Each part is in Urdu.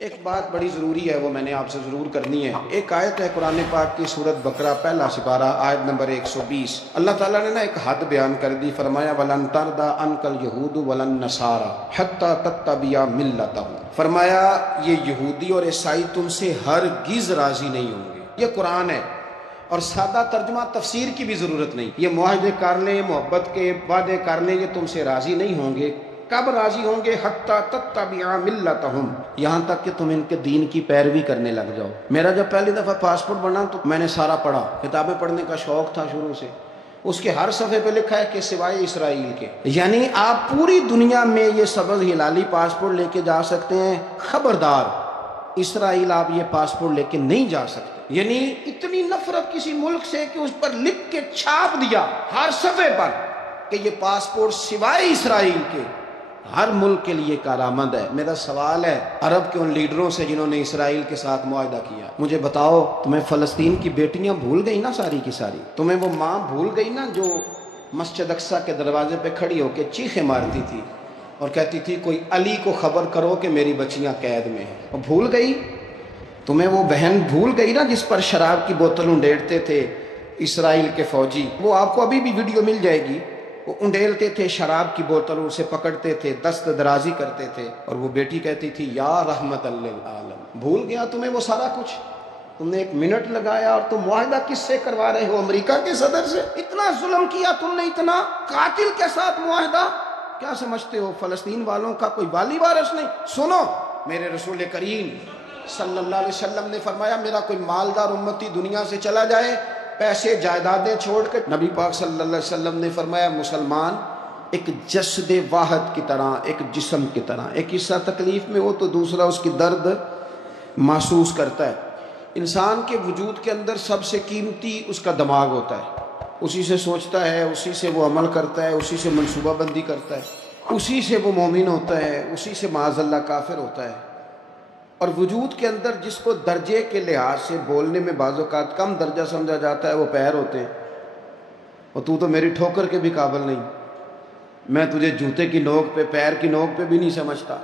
ایک بات بڑی ضروری ہے، وہ میں نے آپ سے ضرور کرنی ہے۔ ایک آیت ہے قرآن پاک کی سورۃ بقرہ پہلا سپارہ آیت نمبر 120۔ اللہ تعالیٰ نے ایک حد بیان کر دی، فرمایا وَلَن تَرْضَىٰ عَنْكَ الْيَهُودُ وَلَا النَّصَارَىٰ حَتَّىٰ تَتَّبِعَ مِلَّتَهُمْ۔ فرمایا یہ یہودی اور عیسائی تم سے ہرگز راضی نہیں ہوں گے۔ یہ قرآن ہے اور سادہ ترجمہ تفسیر کی بھی ضرورت نہیں۔ یہ معاہدے کر لیں، محبت کے وعدے کر لیں، یہ تم سے راضی نہیں ہوں گے۔ کب راضی ہوں گے؟ حتی تتبع ملتہم، یہاں تک کہ تم ان کے دین کی پیروی کرنے لگ جاؤ۔ میرا جب پہلی دفعہ پاسپورٹ بنا تو میں نے سارا پڑھا، کتابیں پڑھنے کا شوق تھا شروع سے۔ اس کے ہر صفحے پہ لکھا ہے کہ سوائے اسرائیل کے، یعنی آپ پوری دنیا میں یہ سبز ہلالی پاسپورٹ لے کے جا سکتے ہیں، خبردار اسرائیل آپ یہ پاسپورٹ لے کے نہیں جا سکتے۔ یعنی اتنی نفرت کسی ملک سے کہ اس پر لکھ کے چھاپ دیا ہر صفحے پر کہ یہ پاسپورٹ سوائے اسرائیل کے ہر ملک کے لیے کارآمد ہے۔ میرا سوال ہے عرب کے ان لیڈروں سے جنہوں نے اسرائیل کے ساتھ معاہدہ کیا، مجھے بتاؤ تمہیں فلسطین کی بیٹیاں بھول گئی نا ساری کی ساری؟ تمہیں وہ ماں بھول گئی نا جو مسجد اقصیٰ کے دروازے پہ کھڑی ہو کے چیخیں مارتی تھی اور کہتی تھی کوئی علی کو خبر کرو کہ میری بچیاں قید میں ہیں؟ وہ بھول گئی؟ تمہیں وہ بہن بھول گئی نا جس پر شراب کی بوتل انڈیڑتے تھے اسرائیل کے فوجی؟ وہ آپ کو ابھی بھی ویڈیو مل جائے گی۔ وہ انڈیلتے تھے شراب کی بوتل، اسے پکڑتے تھے، دست درازی کرتے تھے، اور وہ بیٹی کہتی تھی یا رحمت للعالم۔ بھول گیا تمہیں وہ سارا کچھ؟ تم نے ایک منٹ لگایا اور تم معاہدہ کس سے کروا رہے ہو؟ امریکہ کے صدر سے؟ اتنا ظلم کیا تم نے، اتنا قاتل کے ساتھ معاہدہ؟ کیا سمجھتے ہو فلسطین والوں کا کوئی والی وارث نہیں؟ سنو، میرے رسول کریم صلی اللہ علیہ وسلم نے فرمایا میرا کوئی مالدار امتی دنیا سے چلا جائے، پیسے جائیدادیں چھوڑ کے، نبی پاک صلی اللہ علیہ وسلم نے فرمایا مسلمان ایک جسد واحد کی طرح، ایک جسم کی طرح، ایک حصہ تکلیف میں ہو تو دوسرا اس کی درد محسوس کرتا ہے۔ انسان کے وجود کے اندر سب سے قیمتی اس کا دماغ ہوتا ہے، اسی سے سوچتا ہے، اسی سے وہ عمل کرتا ہے، اسی سے منصوبہ بندی کرتا ہے، اسی سے وہ مومن ہوتا ہے، اسی سے معاذ اللہ کافر ہوتا ہے۔ اور وجود کے اندر جس کو درجے کے لحاظ سے بولنے میں بعض اوقات کم درجہ سمجھا جاتا ہے وہ پیر ہوتے ہیں۔ اور تو میری ٹھوکر کے بھی قابل نہیں، میں تجھے جوتے کی نوک پہ، پیر کی نوک پہ بھی نہیں سمجھتا۔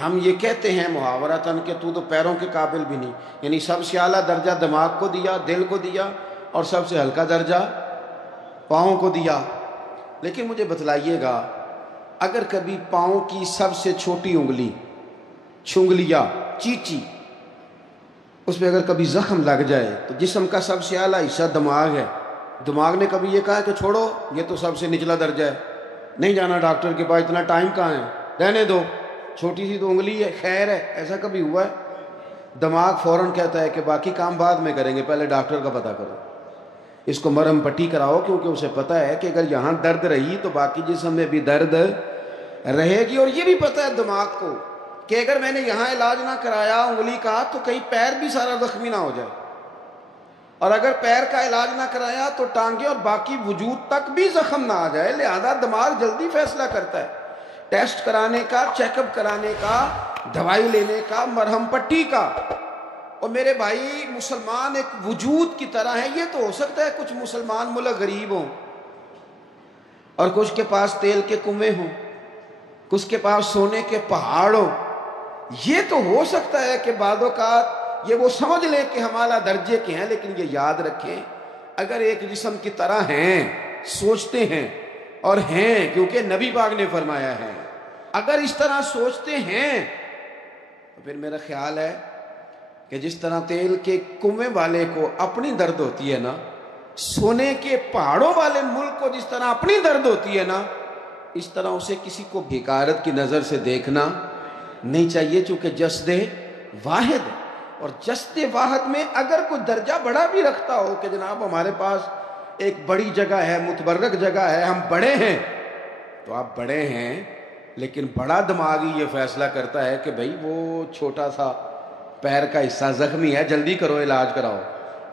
ہم یہ کہتے ہیں محاورتاً کہ تو پیروں کے قابل بھی نہیں، یعنی سب سے اعلیٰ درجہ دماغ کو دیا، دل کو دیا، اور سب سے ہلکا درجہ پاؤں کو دیا۔ لیکن مجھے بتلائیے گا اگر کبھی پاؤں کی سب سے چھوٹی انگلی، چھنگلیا، چیچی، اس پہ اگر کبھی زخم لگ جائے تو جسم کا سب سے اعلیٰ حصہ دماغ ہے، دماغ نے کبھی یہ کہا کہ چھوڑو یہ تو سب سے نچلا درجہ ہے، نہیں جانا ڈاکٹر کے پاس، اتنا ٹائم کہاں ہے، رہنے دو، چھوٹی سی تو انگلی ہے، خیر ہے؟ ایسا کبھی ہوا ہے؟ دماغ فوراً کہتا ہے کہ باقی کام بعد میں کریں گے، پہلے ڈاکٹر کا پتہ کرو، اس کو مرہم پٹی کراؤ، کیونکہ اسے پتہ ہے کہ اگر یہاں درد رہی تو باقی جسم میں بھی درد رہے گی۔ اور یہ بھی پتہ ہے دماغ کو کہ اگر میں نے یہاں علاج نہ کرایا انگلی کا تو کہیں پیر بھی سارا زخمی نہ ہو جائے، اور اگر پیر کا علاج نہ کرایا تو ٹانگیں اور باقی وجود تک بھی زخم نہ آ جائے۔ لہذا دماغ جلدی فیصلہ کرتا ہے، ٹیسٹ کرانے کا، چیک اپ کرانے کا، دوائی لینے کا، مرہم پٹی کا۔ اور میرے بھائی مسلمان ایک وجود کی طرح ہے، یہ تو ہو سکتا ہے کچھ مسلمان ملک غریب ہوں اور کچھ کے پاس تیل کے کنویں ہوں، کچھ کے پاس سونے کے پہاڑ ہوں، یہ تو ہو سکتا ہے کہ بعض اوقات یہ وہ سمجھ لیں کہ ہم اعلیٰ درجے کے ہیں، لیکن یہ یاد رکھیں اگر ایک جسم کی طرح ہیں، سوچتے ہیں اور ہیں، کیونکہ نبی پاک نے فرمایا ہے، اگر اس طرح سوچتے ہیں تو پھر میرا خیال ہے کہ جس طرح تیل کے کنویں والے کو اپنی درد ہوتی ہے نا، سونے کے پہاڑوں والے ملک کو جس طرح اپنی درد ہوتی ہے نا، اس طرح اسے کسی کو بھیکارت کی نظر سے دیکھنا نہیں چاہیے، چونکہ جسد واحد ہے۔ اور جسد واحد میں اگر کوئی درجہ بڑا بھی رکھتا ہو کہ جناب ہمارے پاس ایک بڑی جگہ ہے، متبرک جگہ ہے، ہم بڑے ہیں، تو آپ بڑے ہیں، لیکن بڑا دماغی یہ فیصلہ کرتا ہے کہ بھئی وہ چھوٹا سا پیر کا حصہ زخمی ہے، جلدی کرو علاج کراؤ،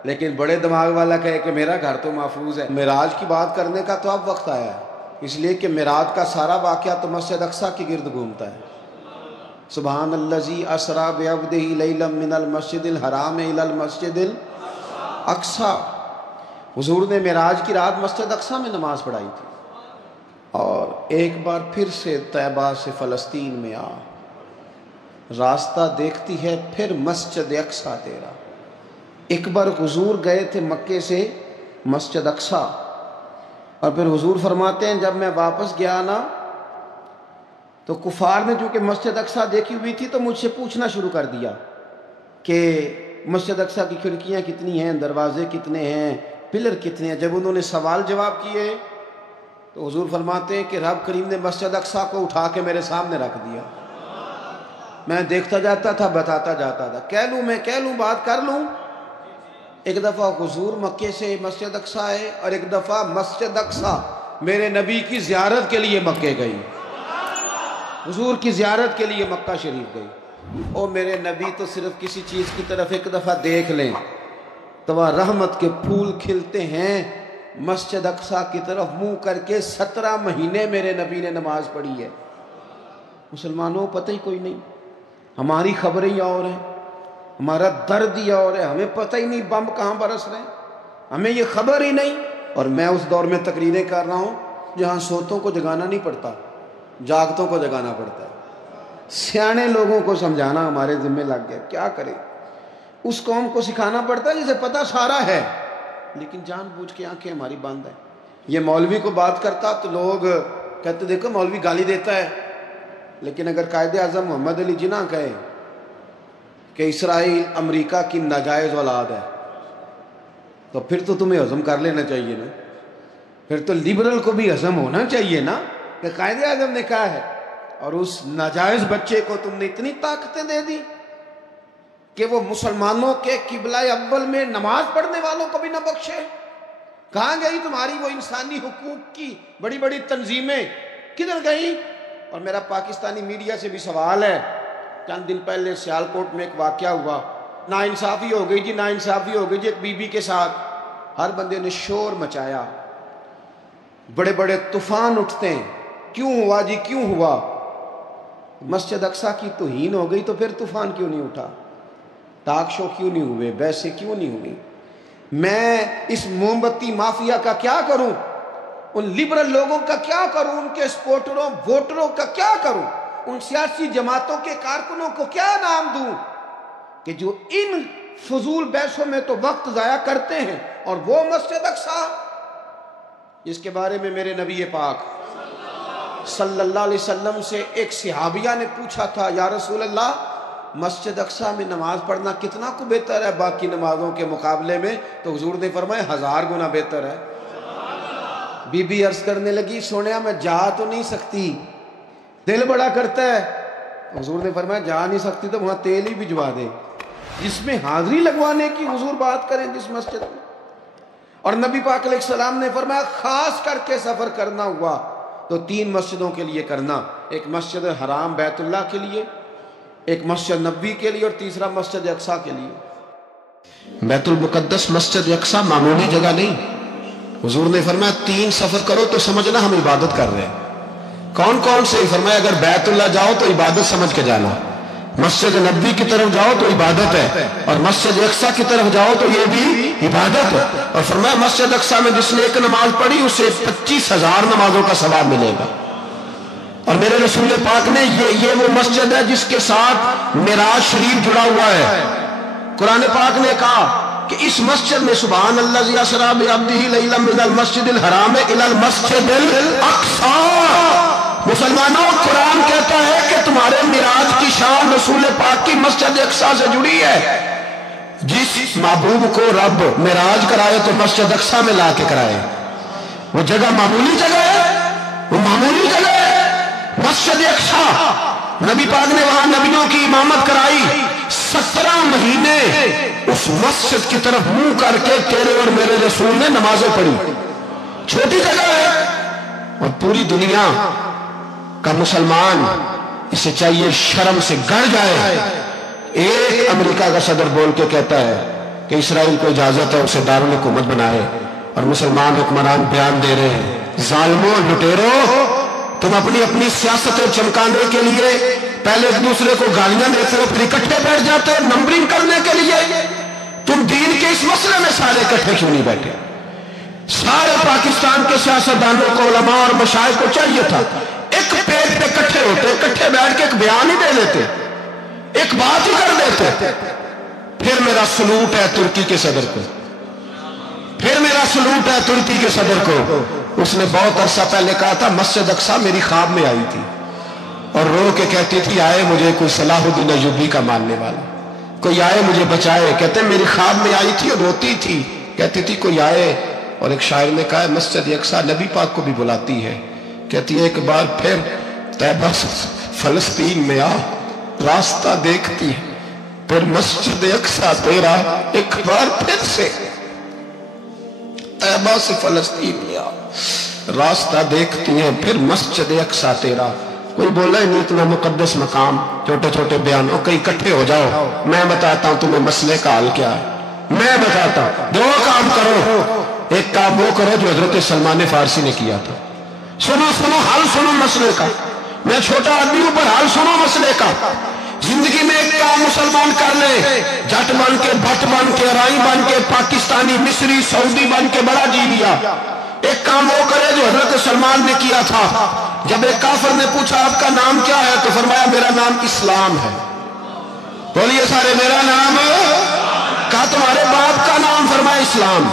لیکن بڑے دماغ والا کہے کہ میرا گھر تو محفوظ ہے۔ معراج کی بات کرنے کا تو اب وقت آیا ہے، اس لیے کہ معراج کا سارا واقعہ تو مسجد اقصیٰ کی گرد گھومتا ہے۔ سبحان الذی اسریٰ بعبدہ لیلا من المسجد الحرام الی المسجد الاقصیٰ۔ حضور نے معراج کی رات مسجد اقصیٰ میں نماز پڑھائی تھی، اور ایک بار پھر سے طیبہ سے فلسطین میں راستہ دیکھتی ہے پھر مسجد اقصی تیرا۔ ایک بار حضور گئے تھے مکے سے مسجد اقصی، اور پھر حضور فرماتے ہیں جب میں واپس گیا نا تو کفار نے چونکہ مسجد اقصی دیکھی ہوئی تھی تو مجھ سے پوچھنا شروع کر دیا کہ مسجد اقصی کی کھڑکیاں کتنی ہیں، دروازے کتنے ہیں، پلر کتنے ہیں۔ جب انہوں نے سوال جواب کیے تو حضور فرماتے ہیں کہ رب کریم نے مسجد اقصی کو اٹھا کے میرے سامنے رکھ دیا، میں دیکھتا جاتا تھا، بتاتا جاتا تھا، کہہ لوں بات کر لوں۔ ایک دفعہ حضور مکے سے مسجد اقصی آئے، اور ایک دفعہ مسجد اقصی میرے نبی کی زیارت کے لیے مکے گئی، حضور کی زیارت کے لیے مکہ شریف گئی۔ اور میرے نبی تو صرف کسی چیز کی طرف ایک دفعہ دیکھ لیں تو وہاں رحمت کے پھول کھلتے ہیں۔ مسجد اقصی کی طرف منہ کر کے 17 مہینے میرے نبی نے نماز پڑھی ہے۔ مسلمانوں پتہ ہی کوئی نہیں، ہماری خبریں ہی اور ہیں، ہمارا درد ہی اور ہے، ہمیں پتہ ہی نہیں بم کہاں برس رہے ہیں، ہمیں یہ خبر ہی نہیں۔ اور میں اس دور میں تقریریں کر رہا ہوں جہاں سوتوں کو جگانا نہیں پڑتا، جاگتوں کو جگانا پڑتا ہے۔ سیانے لوگوں کو سمجھانا ہمارے ذمہ لگ گیا، کیا کرے؟ اس قوم کو سکھانا پڑتا ہے جسے پتہ سارا ہے، لیکن جان بوجھ کے آنکھیں ہماری بند ہیں۔ یہ مولوی کو بات کرتا تو لوگ کہتے دیکھو مولوی گالی دیتا ہے، لیکن اگر قائد اعظم محمد علی جناح کہے کہ اسرائیل امریکہ کی ناجائز اولاد ہے تو پھر تو تمہیں ہضم کر لینا چاہیے نا، پھر تو لبرل کو بھی ہضم ہونا چاہیے نا کہ قائد اعظم نے کہا ہے، اور اس ناجائز بچے کو تم نے اتنی طاقتیں دے دی کہ وہ مسلمانوں کے قبلہ اول میں نماز پڑھنے والوں کو بھی نہ بخشے۔ کہاں گئی تمہاری وہ انسانی حقوق کی بڑی بڑی تنظیمیں، کدھر گئی؟ اور میرا پاکستانی میڈیا سے بھی سوال ہے، چند دن پہلے سیالکوٹ میں ایک واقعہ ہوا، ناانصافی ہو گئی جی، ناانصافی ہو گئی جی، ایک بی بی کے ساتھ۔ ہر بندے نے شور مچایا، بڑے بڑے طوفان اٹھتے ہیں، کیوں ہوا جی کیوں ہوا؟ مسجد اقصی کی توہین ہو گئی تو پھر طوفان کیوں نہیں اٹھا؟ ٹاک شو کیوں نہیں ہوئے؟ بحثیں کیوں نہیں ہوئی؟ میں اس موم بتی مافیا کا کیا کروں؟ ان لبرل لوگوں کا کیا کروں؟ ان کے سپورٹروں ووٹروں کا کیا کروں؟ ان سیاسی جماعتوں کے کارکنوں کو کیا نام دوں کہ جو ان فضول بحثوں میں تو وقت ضائع کرتے ہیں، اور وہ مسجد اقصی جس کے بارے میں میرے نبی پاک صلی اللہ علیہ وسلم سے ایک صحابیہ نے پوچھا تھا، یا رسول اللہ مسجد اقصی میں نماز پڑھنا کتنا کو بہتر ہے باقی نمازوں کے مقابلے میں؟ تو حضور نے فرمایا 1000 گنا بہتر ہے۔ بی بی عرض کرنے لگی، سونیا میں جا تو نہیں سکتی، دل بڑا کرتا ہے۔ حضور نے فرمایا جا نہیں سکتی تو وہاں تیل ہی بھجوا دے، جس میں حاضری لگوانے کی حضور بات کریں جس مسجد میں۔ اور نبی پاک علیہ السلام نے فرمایا خاص کر کے سفر کرنا ہوا تو 3 مسجدوں کے لیے کرنا، ایک مسجد حرام بیت اللہ کے لیے، ایک مسجد نبوی کے لیے، اور تیسرا مسجد اقصی کے لیے۔ بیت المقدس مسجد اقصی معمولی جگہ نہیں، حضور نے فرمایا 3 سفر کرو تو سمجھنا ہم عبادت کر رہے ہیں۔ کون کون سے؟ فرمایا اگر بیت اللہ جاؤ تو عبادت سمجھ کے جانا، مسجد نبوی کی طرف جاؤ تو عبادت ہے، اور مسجد اقصی کی طرف جاؤ تو یہ بھی عبادت ہے۔ اور فرمایا مسجد اقصی میں جس نے 1 نماز پڑھی اسے 25,000 نمازوں کا ثواب ملے گا۔ اور میرے رسول پاک نے یہ وہ مسجد ہے جس کے ساتھ معراج شریف جڑا ہوا ہے۔ قرآن پاک نے کہا کہ اس مسجد میں سبحان الذی اسری بعبدہ لیلا من المسجد الحرام الی المسجد الاقصی۔ مسلمانوں، قرآن کہتا ہے کہ تمہارے معراج کی شان رسول پاک کی مسجد اقصی سے جڑی ہے۔ جس محبوب کو رب معراج کرائے تو مسجد اقصی میں لا کے کرائے۔ وہ جگہ معمولی جگہ ہے، وہ معمولی جگہ ہے مسجد اقصی۔ نبی پاک نے وہاں نبیوں کی امامت کرائی، 17 مہینے اس مسجد کی طرف منہ کر کے تیرے اور میرے رسول نے نمازیں پڑھی۔ چھوٹی جگہ ہے، اور پوری دنیا کا مسلمان اسے چاہیے شرم سے گڑ جائے۔ ایک امریکہ کا صدر بول کے کہتا ہے کہ اسرائیل کو اجازت ہے اسے دارالحکومت بنائے، اور مسلمان حکمران بیان دے رہے ہیں ظالموں لٹیروں، تم اپنی سیاستیں چمکانے کے لیے پہلے ایک دوسرے کو گالیاں دیتے ہو، پھر اکٹھے بیٹھ جاتے ہو نمبرنگ کرنے کے لیے۔ تم دین کے اس مسئلے میں سارے اکٹھے کیوں نہیں بیٹھے؟ سارے پاکستان کے سیاستدانوں کو، علماء اور مشائخ کو چاہیے تھا ایک پیج پہ اکٹھے ہوتے، اکٹھے بیٹھ کے ایک بیان ہی دے لیتے۔ ایک بات ہی کر دیتے. پھر میرا سلوٹ ہے ترکی کے صدر کو، پھر میرا سلوٹ ہے ترکی کے صدر کو. اس نے بہت عرصہ پہلے کہا تھا مسجد اقصی میری خواب میں آئی تھی اور رو کے کہتی تھی آئے مجھے کوئی صلاح الدین ایوبی کا ماننے والا، کوئی آئے مجھے بچائے. کہتے میری خواب میں آئی تھی اور روتی تھی، کہتی تھی کوئی آئے. اور ایک شاعر نے کہا ہے مسجد اقصی نبی پاک کو بھی بلاتی ہے، کہتی ہے ایک بار پھر طیبہ فلسطین میں آ، راستہ دیکھتی ہے پھر مسجد اقصی تیرا. ایک بار پھر سے طیبہ سے فلسطین میں آ، راستہ دیکھتی ہیں پھر مسجد اقصی تیرا. کوئی بولا ہی نہیں اتنا مقدس مقام، چھوٹے چھوٹے بیانوں کئی اکٹھے ہو جاؤ، میں بتاتا ہوں تمہیں مسئلے کا حل کیا ہے. میں بتاتا ہوں. دو کام کرو، ایک کام وہ کرو جو حضرت سلمان فارسی نے کیا تھا. سنو سنو حل سنو مسئلے کا. میں چھوٹا آدمی ہوں پر حل سنو مسئلے کا. زندگی میں ایک کام مسلمان کر لے، جٹ بن کے، بھٹ بن کے، رائی بن کے، پاکستانی، مصری، سعودی بن کے بڑا جی لیا. ایک کام وہ کرے جو حضرت سلمان نے کیا تھا. جب ایک کافر نے پوچھا آپ کا نام کیا ہے تو فرمایا میرا نام اسلام ہے. بولیے سارے میرا نام. کہا تمہارے باپ کا نام؟ فرمایا اسلام.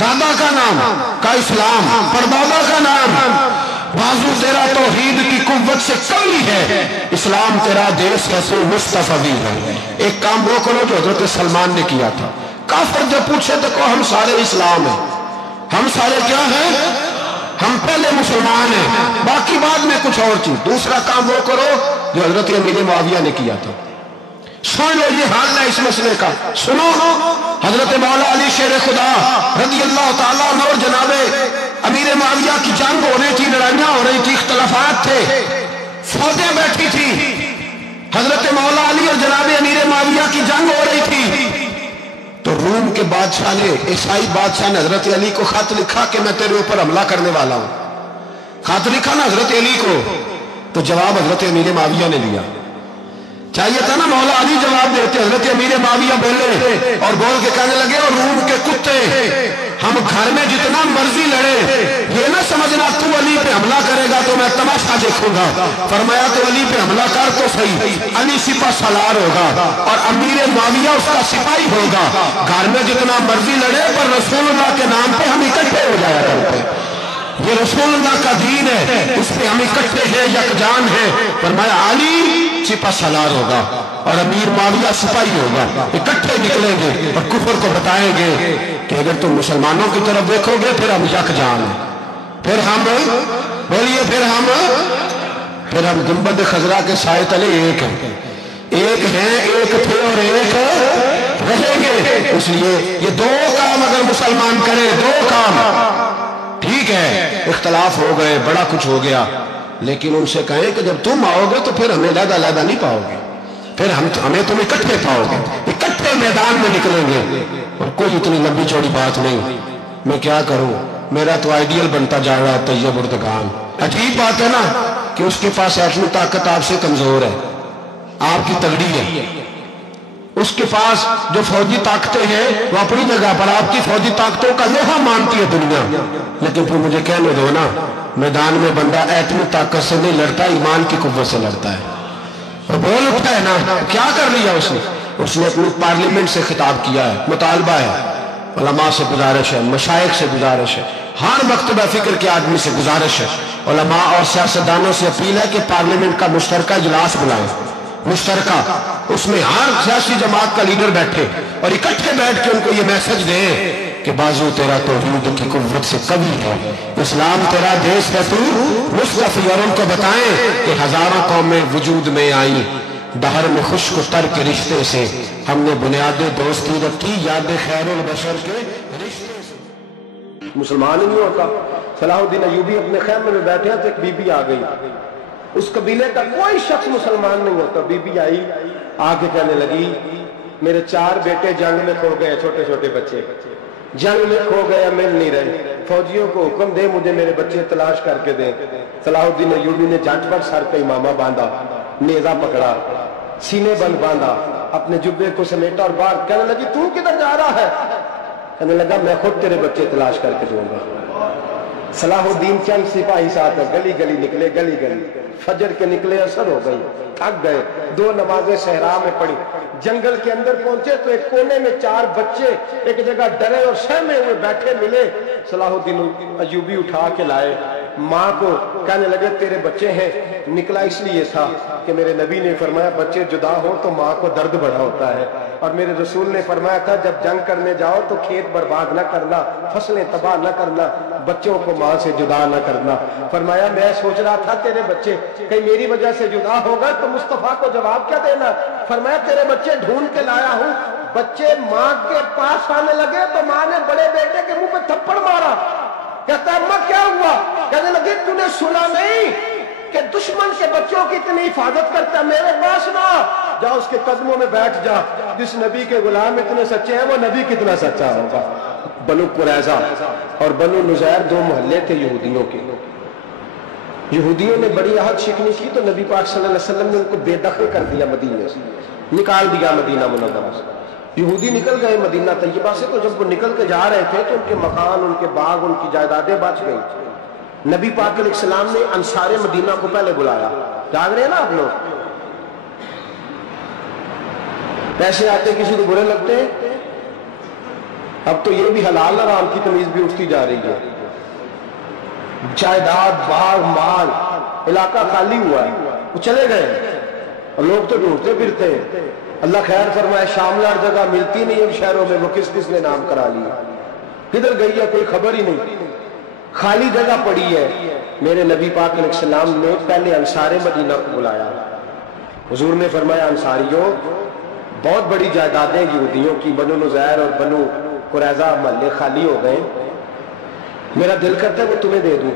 دادا کا نام؟ کہا اسلام. پردادا کا نام؟ بازو تیرا توحید کی قوت سے کمی ہے، اسلام تیرا دیس کیسے مصطفی ہے. ایک کام وہ کرو جو حضرت سلمان نے کیا تھا. کافر جب پوچھے تو کہو ہم سارے اسلام ہیں. ہم سارے کیا ہیں؟ ہم پہلے مسلمان ہیں، باقی بعد میں کچھ اور چیز. دوسرا کام وہ کرو جو حضرت امیر معاویہ نے کیا تھا. سن لو یہ حال ہے اس مسئلے کا. سنو حضرت مولا علی شیر خدا رضی اللہ تعالیٰ عنہ اور جناب امیر معاویہ کی جنگ ہو رہی تھی، لڑائیاں ہو رہی تھی، اختلافات تھے، فوجیں بیٹھی تھی. حضرت مولا علی اور جناب امیر معاویہ کی جنگ ہو رہی تھی تو روم کے بادشاہ نے، عیسائی بادشاہ نے حضرت علی کو خط لکھا کہ میں تیرے اوپر حملہ کرنے والا ہوں. خط لکھا نا حضرت علی کو، تو جواب حضرت امیر معاویہ نے دیا. چاہیے تھا نا مولا علی جواب دیتے. حضرت امیر معاویہ بولے اور بول کے کہنے لگے اور روم کے کتے ہم گھر میں جتنا مرضی لڑے، یہ نہ سمجھنا تو علی پہ حملہ کرے گا تو میں تماشا دیکھوں گا. فرمایا تو علی پہ حملہ کر تو صحیح، علی سپہ سالار ہوگا اور امیر معاویہ اس کا سپاہی ہوگا. گھر میں جتنا مرضی لڑے پر رسول اللہ کے نام پہ ہم اکٹھے ہو جایا کرتے. یہ رسول اللہ کا دین ہے، اس پہ ہم اکٹھے ہیں، یکجان ہیں. فرمایا علی سپہ سالار ہوگا اور امیر معاویہ سپاہی ہوگا. اکٹھے نکلیں گے اور کفر کو بتائیں گے کہ اگر تم مسلمانوں کی طرف دیکھو گے پھر ہم یکجان ہیں. پھر ہم بولیے پھر ہم گنبد خضرا کے سائے تلے ایک ہیں، ایک ہیں، ایک تھے اور ایک رہیں گے. اس لیے یہ دو کام اگر مسلمان کرے، دو کام، ٹھیک ہے اختلاف ہو گئے، بڑا کچھ ہو گیا، لیکن ان سے کہیں کہ جب تم آؤ گے تو پھر ہمیں علیحدہ نہیں پاؤ گے، پھر ہمیں تم اکٹھے پاؤ گے. اکٹھے میدان میں نکلیں گے. اور کوئی اتنی لمبی چوڑی بات نہیں. میں کیا کروں، میرا تو آئیڈیل بنتا جا رہا ہے طیب اردگان. عجیب بات ہے نا کہ اس کے پاس ایٹمی طاقت آپ سے کمزور ہے، آپ کی تگڑی ہے. اس کے پاس جو فوجی طاقتیں ہیں وہ اپنی جگہ پر، آپ کی فوجی طاقتوں کا لوہا مانتی ہے دنیا. لیکن پھر مجھے کہنے دو نا، میدان میں بندہ ایٹمی طاقت سے نہیں لڑتا، ایمان کی قوت سے لڑتا ہے. اور بول اٹھا ہے نا، کیا کر لیا اس نے اپنی پارلیمنٹ سے خطاب کیا ہے، مطالبہ ہے، علماء سے گزارش ہے، مشائخ سے گزارش ہے، ہر مکتبہ فکر کے آدمی سے گزارش ہے، علماء اور سیاستدانوں سے اپیل ہے کہ پارلیمنٹ کا مشترکہ اجلاس بلائیں. مشترکہ اس میں ہر سیاسی جماعت کا لیڈر بیٹھے اور اکٹھے بیٹھ کے ان کو یہ میسج دیں کہ بازو تیرا توحید کی قوت سے کبھی ہے، اسلام تیرا دیس ہے تو مصطفی. اور ان کو بتائیں کہ ہزاروں قومیں وجود میں آئیں، دہر میں خشک و تر کے رشتے سے ہم نے بنیاد دوستی رکھی، یاد خیر البشر کے رشتے سے. مسلمان ہی نہیں ہوتا. صلاح الدین ایوبی اپنے خیمے میں بیٹھے تو ایک بی بی آ گئی، اس قبیلے کا کوئی شخص مسلمان نہیں ہوتا. بی بی آئی، آ کے کہنے لگی میرے 4 بیٹے جنگ میں کھو گئے، چھوٹے چھوٹے بچے جنگ میں کھو گئے، مل نہیں رہے. فوجیوں کو حکم دے مجھے میرے بچے تلاش کر کے دیں. صلاح الدین ایوبی نے جھٹ پٹ سر پہ امامہ باندھا، نیزہ پکڑا، سینے بند باندھا، اپنے جبے کو سمیٹا اور باہر. کہنے لگی تو کدھر جا رہا ہے؟ کہنے لگا میں خود تیرے بچے تلاش کر کے دوں گا. صلاح الدین چند سپاہی ساتھ گلی گلی نکلے، گلی گلی فجر کے نکلے، اثر ہو گئی، تھک گئے، 2 نمازیں صحرا میں پڑھی، جنگل کے اندر پہنچے تو ایک کونے میں 4 بچے ایک جگہ ڈرے اور سہمے ہوئے بیٹھے ملے، صلاح الدین ایوبی اٹھا کے لائے، ماں کو کہنے لگے تیرے بچے ہیں، نکلا اس لیے تھا کہ میرے نبی نے فرمایا بچے جدا ہو تو ماں کو درد بڑا ہوتا ہے، اور میرے رسول نے فرمایا تھا جب جنگ کرنے جاؤ تو کھیت برباد نہ کرنا، فصلیں تباہ نہ کرنا، بچوں کو ماں سے جدا نہ کرنا۔ فرمایا میں سوچ رہا تھا تیرے بچے کہیں میری وجہ سے جدا ہوگا تو مصطفیٰ کو جواب کیا دینا، فرمایا تیرے بچے ڈھونڈ کے لایا ہوں۔ بچے ماں کے پاس آنے لگے تو ماں نے بڑے بیٹے کے منہ پہ تھپڑ مارا، کہتا ہے اماں کیا ہوا؟ کہنے لگے تو نے سنا نہیں کہ دشمن کے بچوں کی اتنی حفاظت کرتا ہے، میرے پاس نہ جا، اس کے قدموں میں بیٹھ جا، جس نبی کے غلام اتنے سچے ہیں وہ نبی کتنا سچا ہوگا۔ بنو قریظہ اور بنو نذیر 2 محلے تھے یہودیوں کے، یہودیوں نے بڑی عہد شکنی کی تو نبی پاک صلی اللہ علیہ وسلم نے ان کو بے دخل کر دیا، مدینے سے نکال دیا، مدینہ منورہ سے۔ یہودی نکل گئے مدینہ طیبہ سے، تو جب وہ نکل کے جا رہے تھے تو ان کے مکان، ان کے باغ، ان کی جائیدادیں بچ گئی۔ نبی پاک علیہ السلام نے انصار مدینہ کو پہلے بلایا، جاگ رہے ہیں نا آپ لوگ، پیسے آتے کسی کو برے لگتے ہیں، اب تو یہ بھی حلال حرام کی تمیز بھی اٹھتی جا رہی ہے، جائیداد، باغ، مال، علاقہ خالی ہوا ہے، وہ چلے گئے اور لوگ تو ڈھونڈتے پھرتے ہیں۔ اللہ خیر فرمائے، شاملار جگہ ملتی نہیں اب شہروں میں، وہ کس کس نے نام کرا لیا، کدھر گئی ہے کوئی خبر ہی نہیں، خالی جگہ پڑی ہے۔ میرے نبی پاک علیہ السلام نے پہلے انصار مدینہ کو بلایا، حضور نے فرمایا انصاریوں بہت بڑی جائیدادیں یہودیوں کی، بنو نذیر اور بنو قریظہ محلے خالی ہو گئے، میرا دل کرتا ہے وہ تمہیں دے دوں،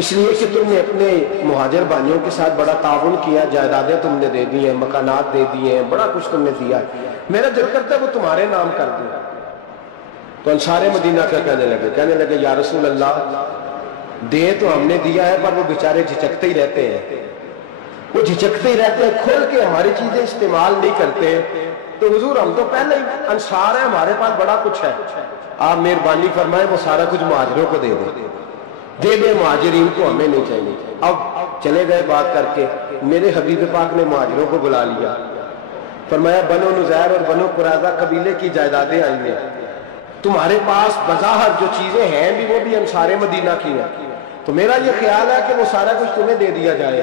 اس لیے کہ تم نے اپنے مہاجر بھائیوں کے ساتھ بڑا تعاون کیا، جائیدادیں تم نے دے دی ہیں، مکانات دے دیے ہیں، بڑا کچھ تم نے دیا ہے، میرا دل کرتا ہے وہ تمہارے نام کر دوں۔ تو انصار مدینہ کیا کہنے لگے یا رسول اللہ دے تو ہم نے دیا ہے پر وہ بیچارے جھجکتے ہی رہتے ہیں، وہ جھجکتے ہی رہتے ہیں، کھول کے ہماری چیزیں استعمال نہیں کرتے، تو حضور ہم تو پہلے ہی انصار ہیں، ہمارے پاس بڑا کچھ ہے، آپ مہربانی فرمائیں وہ سارا کچھ مہاجروں کو دے دے مہاجرین کو، ہمیں نہیں چاہیے۔ اب چلے گئے بات کر کے، میرے حبیب پاک نے مہاجروں کو بلا لیا، فرمایا بنو نذیر اور بنو قریظہ قبیلے کی جائیدادیں آئی ہیں، تمہارے پاس بظاہر جو چیزیں ہیں بھی وہ بھی انصار مدینہ کی ہیں، تو میرا یہ خیال ہے کہ وہ سارا کچھ تمہیں دے دیا جائے۔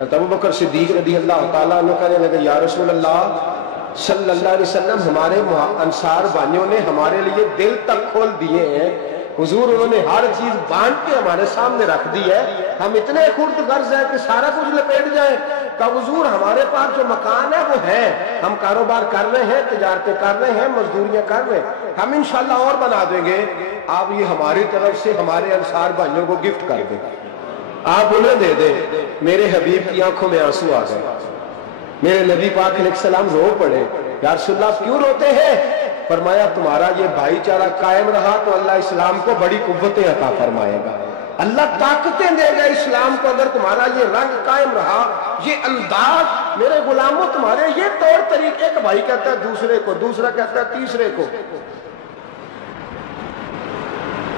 ابو بکر صدیق رضی اللہ تعالیٰ عنہ کہنے لگے یا رسول اللہ صلی اللہ علیہ وسلم ہمارے انصار بھائیوں نے ہمارے لیے دل تک کھول دیے ہیں، حضور انہوں نے ہر چیز بانٹ کے ہمارے سامنے رکھ دی ہے، ہم اتنے خرد غرض ہیں کہ سارا کچھ لپیٹ جائیں، کہ حضور ہمارے پاس جو مکان ہے وہ ہے، ہم کاروبار کر رہے ہیں، تجارتیں کر رہے ہیں، مزدوریاں کر رہے ہیں، ہم انشاءاللہ اور بنا دیں گے، آپ یہ ہماری طرف سے ہمارے انصار بھائیوں کو گفٹ کر دیں، آپ انہیں دے دیں۔ میرے حبیب کی آنکھوں میں آنسو آ گئے، میرے نبی پاک علیہ السلام رو پڑے، یا رسول اللہ کیوں روتے ہیں؟ فرمایا تمہارا یہ بھائی چارہ قائم رہا تو اللہ اسلام کو بڑی قوتیں عطا فرمائے گا، اللہ طاقتیں دے گا اسلام کو، اگر تمہارا یہ رنگ قائم رہا، یہ انداز، میرے غلاموں تمہارے یہ طور طریقے، ایک بھائی کہتا ہے دوسرے کو، دوسرا کہتا ہے تیسرے کو۔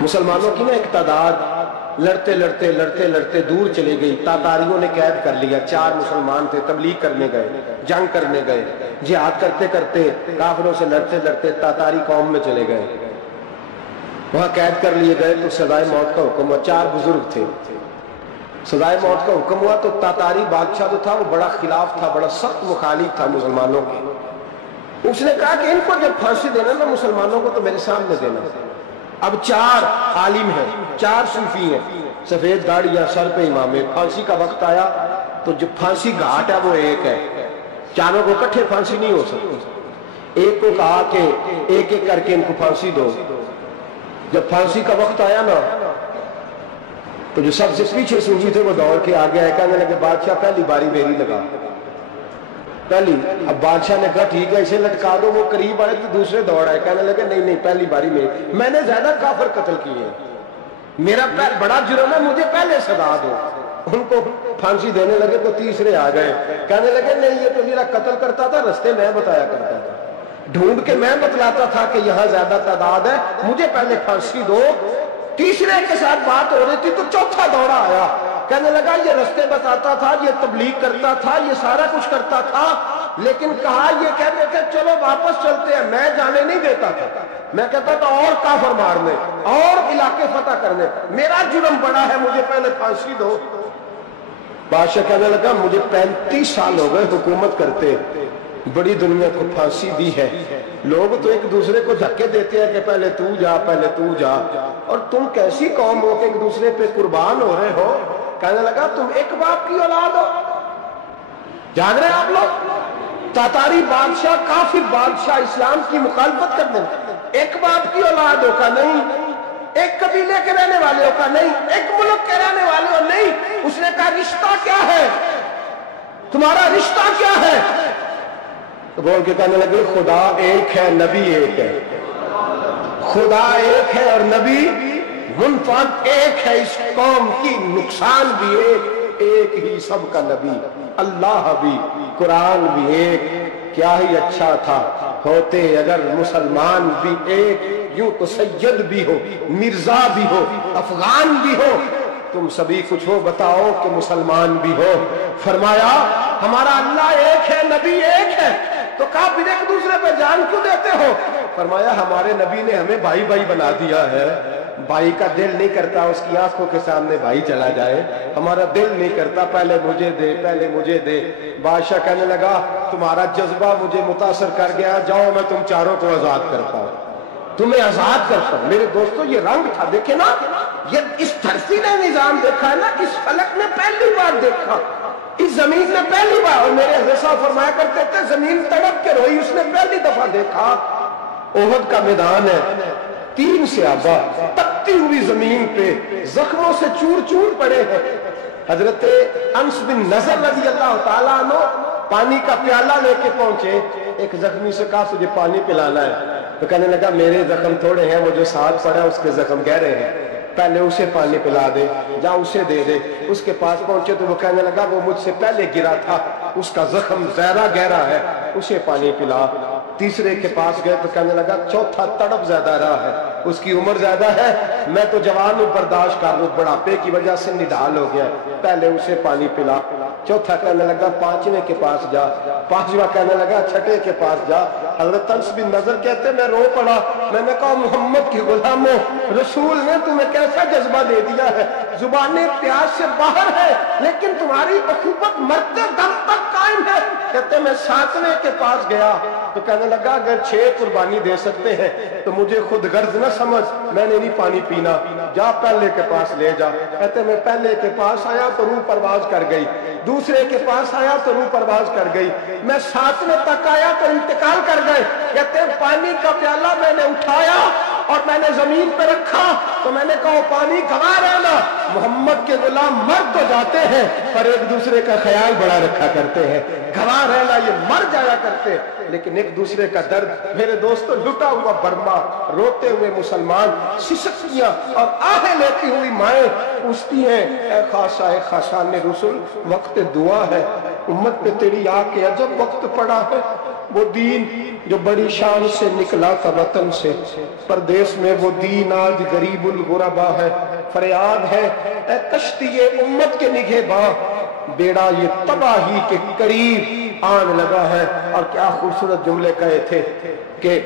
مسلمانوں کی نا ایک تعداد لڑتے لڑتے لڑتے لڑتے دور چلے گئی، تاتاریوں نے قید کر لیا، 4 مسلمان تھے، تبلیغ کرنے گئے، جنگ کرنے گئے، جہاد کرتے کرتے کافروں سے لڑتے لڑتے تاتاری قوم میں چلے گئے، وہاں قید کر لیے گئے تو سزائے موت کا حکم ہوا، 4 بزرگ تھے، سزائے موت کا حکم ہوا تو تاتاری بادشاہ جو تھا وہ بڑا خلاف تھا، بڑا سخت مخالف تھا مسلمانوں کے، اس نے کہا کہ ان کو جب پھانسی دینا نا مسلمانوں کو تو میرے سامنے دینا۔ اب 4 عالم ہیں، 4 صوفی ہیں، سفید داڑیاں، سر پہ امامے، پھانسی کا وقت آیا تو جو پھانسی گھاٹ ہے وہ ایک ہے، چاروں کو کٹھے پھانسی نہیں ہو سکتی، ایک کو کہا کہ ایک ایک کر کے ان کو پھانسی دو۔ جب پھانسی کا وقت آیا نا تو جو سب سے پیچھے صوفی تھے وہ دوڑ کے آگے آئے، کہنے لگے بادشاہ پہلی باری میری لگا، پہلی۔ اب بادشاہ نے کہا ٹھیک ہے اسے لٹکا دو، وہ قریب آئے تو دوسرے دوڑ آئے، کہنے لگے نہیں نہیں پہلی باری میں نے زیادہ کافر قتل کیے، میرا بڑا جرم ہے، مجھے پہلے سزا دو۔ ان کو پھانسی دینے لگے تو تیسرے آ گئے، کہنے لگے نہیں یہ تو میرا قتل کرتا تھا، رستے میں بتایا کرتا تھا، ڈھونڈ کے میں بتلاتا تھا کہ یہاں زیادہ تعداد ہے، مجھے پہلے پھانسی دو۔ تیسرے کے ساتھ بات ہو رہی تھی تو چوتھا دوڑا آیا، کہنے لگا یہ رستے بتاتا تھا، یہ تبلیغ کرتا تھا، یہ سارا کچھ کرتا تھا، لیکن کہا یہ کہتے تھے چلو واپس چلتے ہیں، میں جانے نہیں دیتا تھا، میں کہتا تھا اور کافر مارنے اور علاقے فتح کرنے، میرا جرم بڑا ہے، مجھے پہلے پھانسی دو۔ بادشاہ کہنے لگا مجھے 35 سال ہو گئے حکومت کرتے، بڑی دنیا کو پھانسی دی ہے، لوگ تو ایک دوسرے کو دھکے دیتے ہیں کہ پہلے تو جا پہلے تو جا، اور تم کیسی قوم ہو کہ ایک دوسرے پہ قربان ہو رہے ہو؟ کہنے لگا تم ایک باپ کی اولاد ہو، جاگ رہے آپ لوگ؟ تاتاری بادشاہ، کافر بادشاہ، اسلام کی مخالفت کرنے، ایک باپ کی اولاد ہو کا نہیں، ایک قبیلے کے رہنے والے ہو کا نہیں، ایک ملک کے رہنے والے ہو نہیں۔ اس نے کہا رشتہ کیا ہے تمہارا، رشتہ کیا ہے؟ تو بول کے کہنے لگے خدا ایک ہے، نبی ایک ہے، خدا ایک ہے اور نبی منفرد ایک ہے، اس قوم کی نقصان بھی ایک ہی، سب کا نبی، اللہ بھی، قرآن بھی ایک، کیا ہی اچھا تھا ہوتے اگر مسلمان بھی ایک، یوں تو سید بھی ہو، مرزا بھی ہو، افغان بھی ہو، تم سبھی کچھ ہو، بتاؤ کہ مسلمان بھی ہو۔ فرمایا ہمارا اللہ ایک ہے، نبی ایک ہے، تو کہا پھر ایک دوسرے پہ جان کیوں دیتے ہو؟ فرمایا ہمارے نبی نے ہمیں بھائی بھائی بنا دیا ہے، بھائی کا دل نہیں کرتا اس کی آنکھوں کے سامنے بھائی چلا جائے، ہمارا دل نہیں کرتا پہلے مجھے دے پہلے مجھے دے۔ بادشاہ کہنے لگا تمہارا جذبہ مجھے متاثر کر گیا، جاؤ میں تم چاروں کو آزاد کرتا ہوں، تمہیں آزاد کرتا ہوں۔ میرے دوستو یہ رنگ تھا، دیکھیں نا، یہ اس دھرتی نے نظام دیکھا ہے نا، اس فلک نے پہلی بار دیکھا، اس زمین نے پہلی بار، اور میرے حضرت صاحب فرمایا کرتے تھے زمین تڑپ کے روئی، اس نے پہلی دفعہ دیکھا۔ احد کا میدان ہے، 3 صحابہ تپتی ہوئی زمین پہ زخموں سے چور چور پڑے ہیں۔ حضرت انس بن نضر رضی اللہ تعالیٰ عنہ پانی کا پیالہ لے کے پہنچے، ایک زخمی سے کہا تجھے پانی پلانا ہے، تو کہنے لگا میرے زخم تھوڑے ہیں، وہ جو ساتھ پڑا اس کے زخم گہرے ہیں، پہلے اسے پانی پلا دے، جا اسے دے دے۔ اس کے پاس پہنچے تو وہ کہنے لگا وہ مجھ سے پہلے گرا تھا، اس کا زخم زیادہ گہرا ہے، اسے پانی پلا۔ تیسرے کے پاس گئے تو کہنے لگا چوتھا تڑپ زیادہ رہا ہے، اس کی عمر زیادہ ہے، میں تو جوان ہوں برداشت کر لوں، بڑھاپے کی وجہ سے نڈھال ہو گیا، پہلے اسے پانی پلا۔ چوتھا کہنے لگا 5ویں کے پاس جا، 5واں کہنے لگا 6ٹھے کے پاس جا۔ حضرت انس بن نضر کہتے میں رو پڑا، میں نے کہا محمد کے غلاموں، رسول نے تمہیں کیسا جذبہ دے دیا ہے، زبانیں پیاس سے باہر ہے لیکن تمہاری اخوت مرتے دم تک قائم ہے۔ کہتے میں 7ویں کے پاس گیا تو کہنے لگا اگر 6 قربانی دے سکتے ہیں تو مجھے خود غرض نہ سمجھ، میں نے نہیں پانی پینا، جا پہلے کے پاس لے جا۔ کہتے میں پہلے کے پاس آیا تو روح پرواز کر گئی، دوسرے کے پاس آیا تو روح پرواز کر گئی، میں 7ویں تک آیا تو انتقال کر گئے۔ کہتے پانی کا پیالہ میں نے اٹھایا اور میں نے زمین پہ رکھا تو میں نے کہا پانی گھما رہنا، محمد کے غلام مر تو جاتے ہیں پر ایک دوسرے کا خیال بڑا رکھا کرتے ہیں، گھما رہنا یہ مر جایا کرتے لیکن ایک دوسرے کا درد۔ میرے دوستو لٹا ہوا برما، روتے ہوئے مسلمان، سسکیاں اور آہیں لیتی ہوئی مائیں پوچھتی ہیں اے خاصا اے خاصان رسول، وقت دعا ہے، امت پہ تیری آ کے عجب وقت پڑا ہے، وہ دین جو بڑی شان سے نکلا تھا وطن سے، پردیس میں وہ دین آج غریب الغربا ہے، فریاد ہے اے کشتی امت کے نگہباں، بیڑا یہ تباہی کے قریب آن لگا ہے۔ اور کیا خوبصورت جملے کہے تھے کہ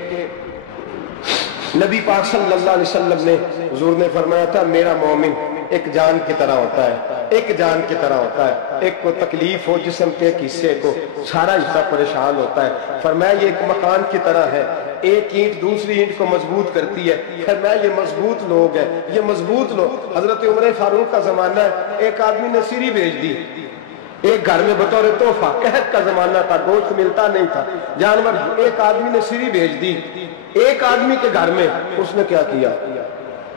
نبی پاک صلی اللہ علیہ وسلم نے، حضور نے فرمایا تھا میرا مومن ایک جان کی طرح ہوتا ہے، ایک جان کی طرح ہوتا ہے، ایک کو تکلیف ہو جسم کے ایک حصے کو سارا حصہ پریشان ہوتا ہے، فرمایا یہ ایک مکان کی طرح ہے، ایک اینٹ دوسری اینٹ کو مضبوط کرتی ہے، فرمایا یہ مضبوط لوگ ہیں، یہ مضبوط لوگ۔ حضرت عمر فاروق کا زمانہ ہے، ایک آدمی نے سیری بھیج دی ایک گھر میں بطور تحفہ، قحط کا زمانہ تھا، گوشت ملتا نہیں تھا، جانور، ایک آدمی نے سیری بھیج دی ایک آدمی کے گھر میں، اس نے کیا کیا،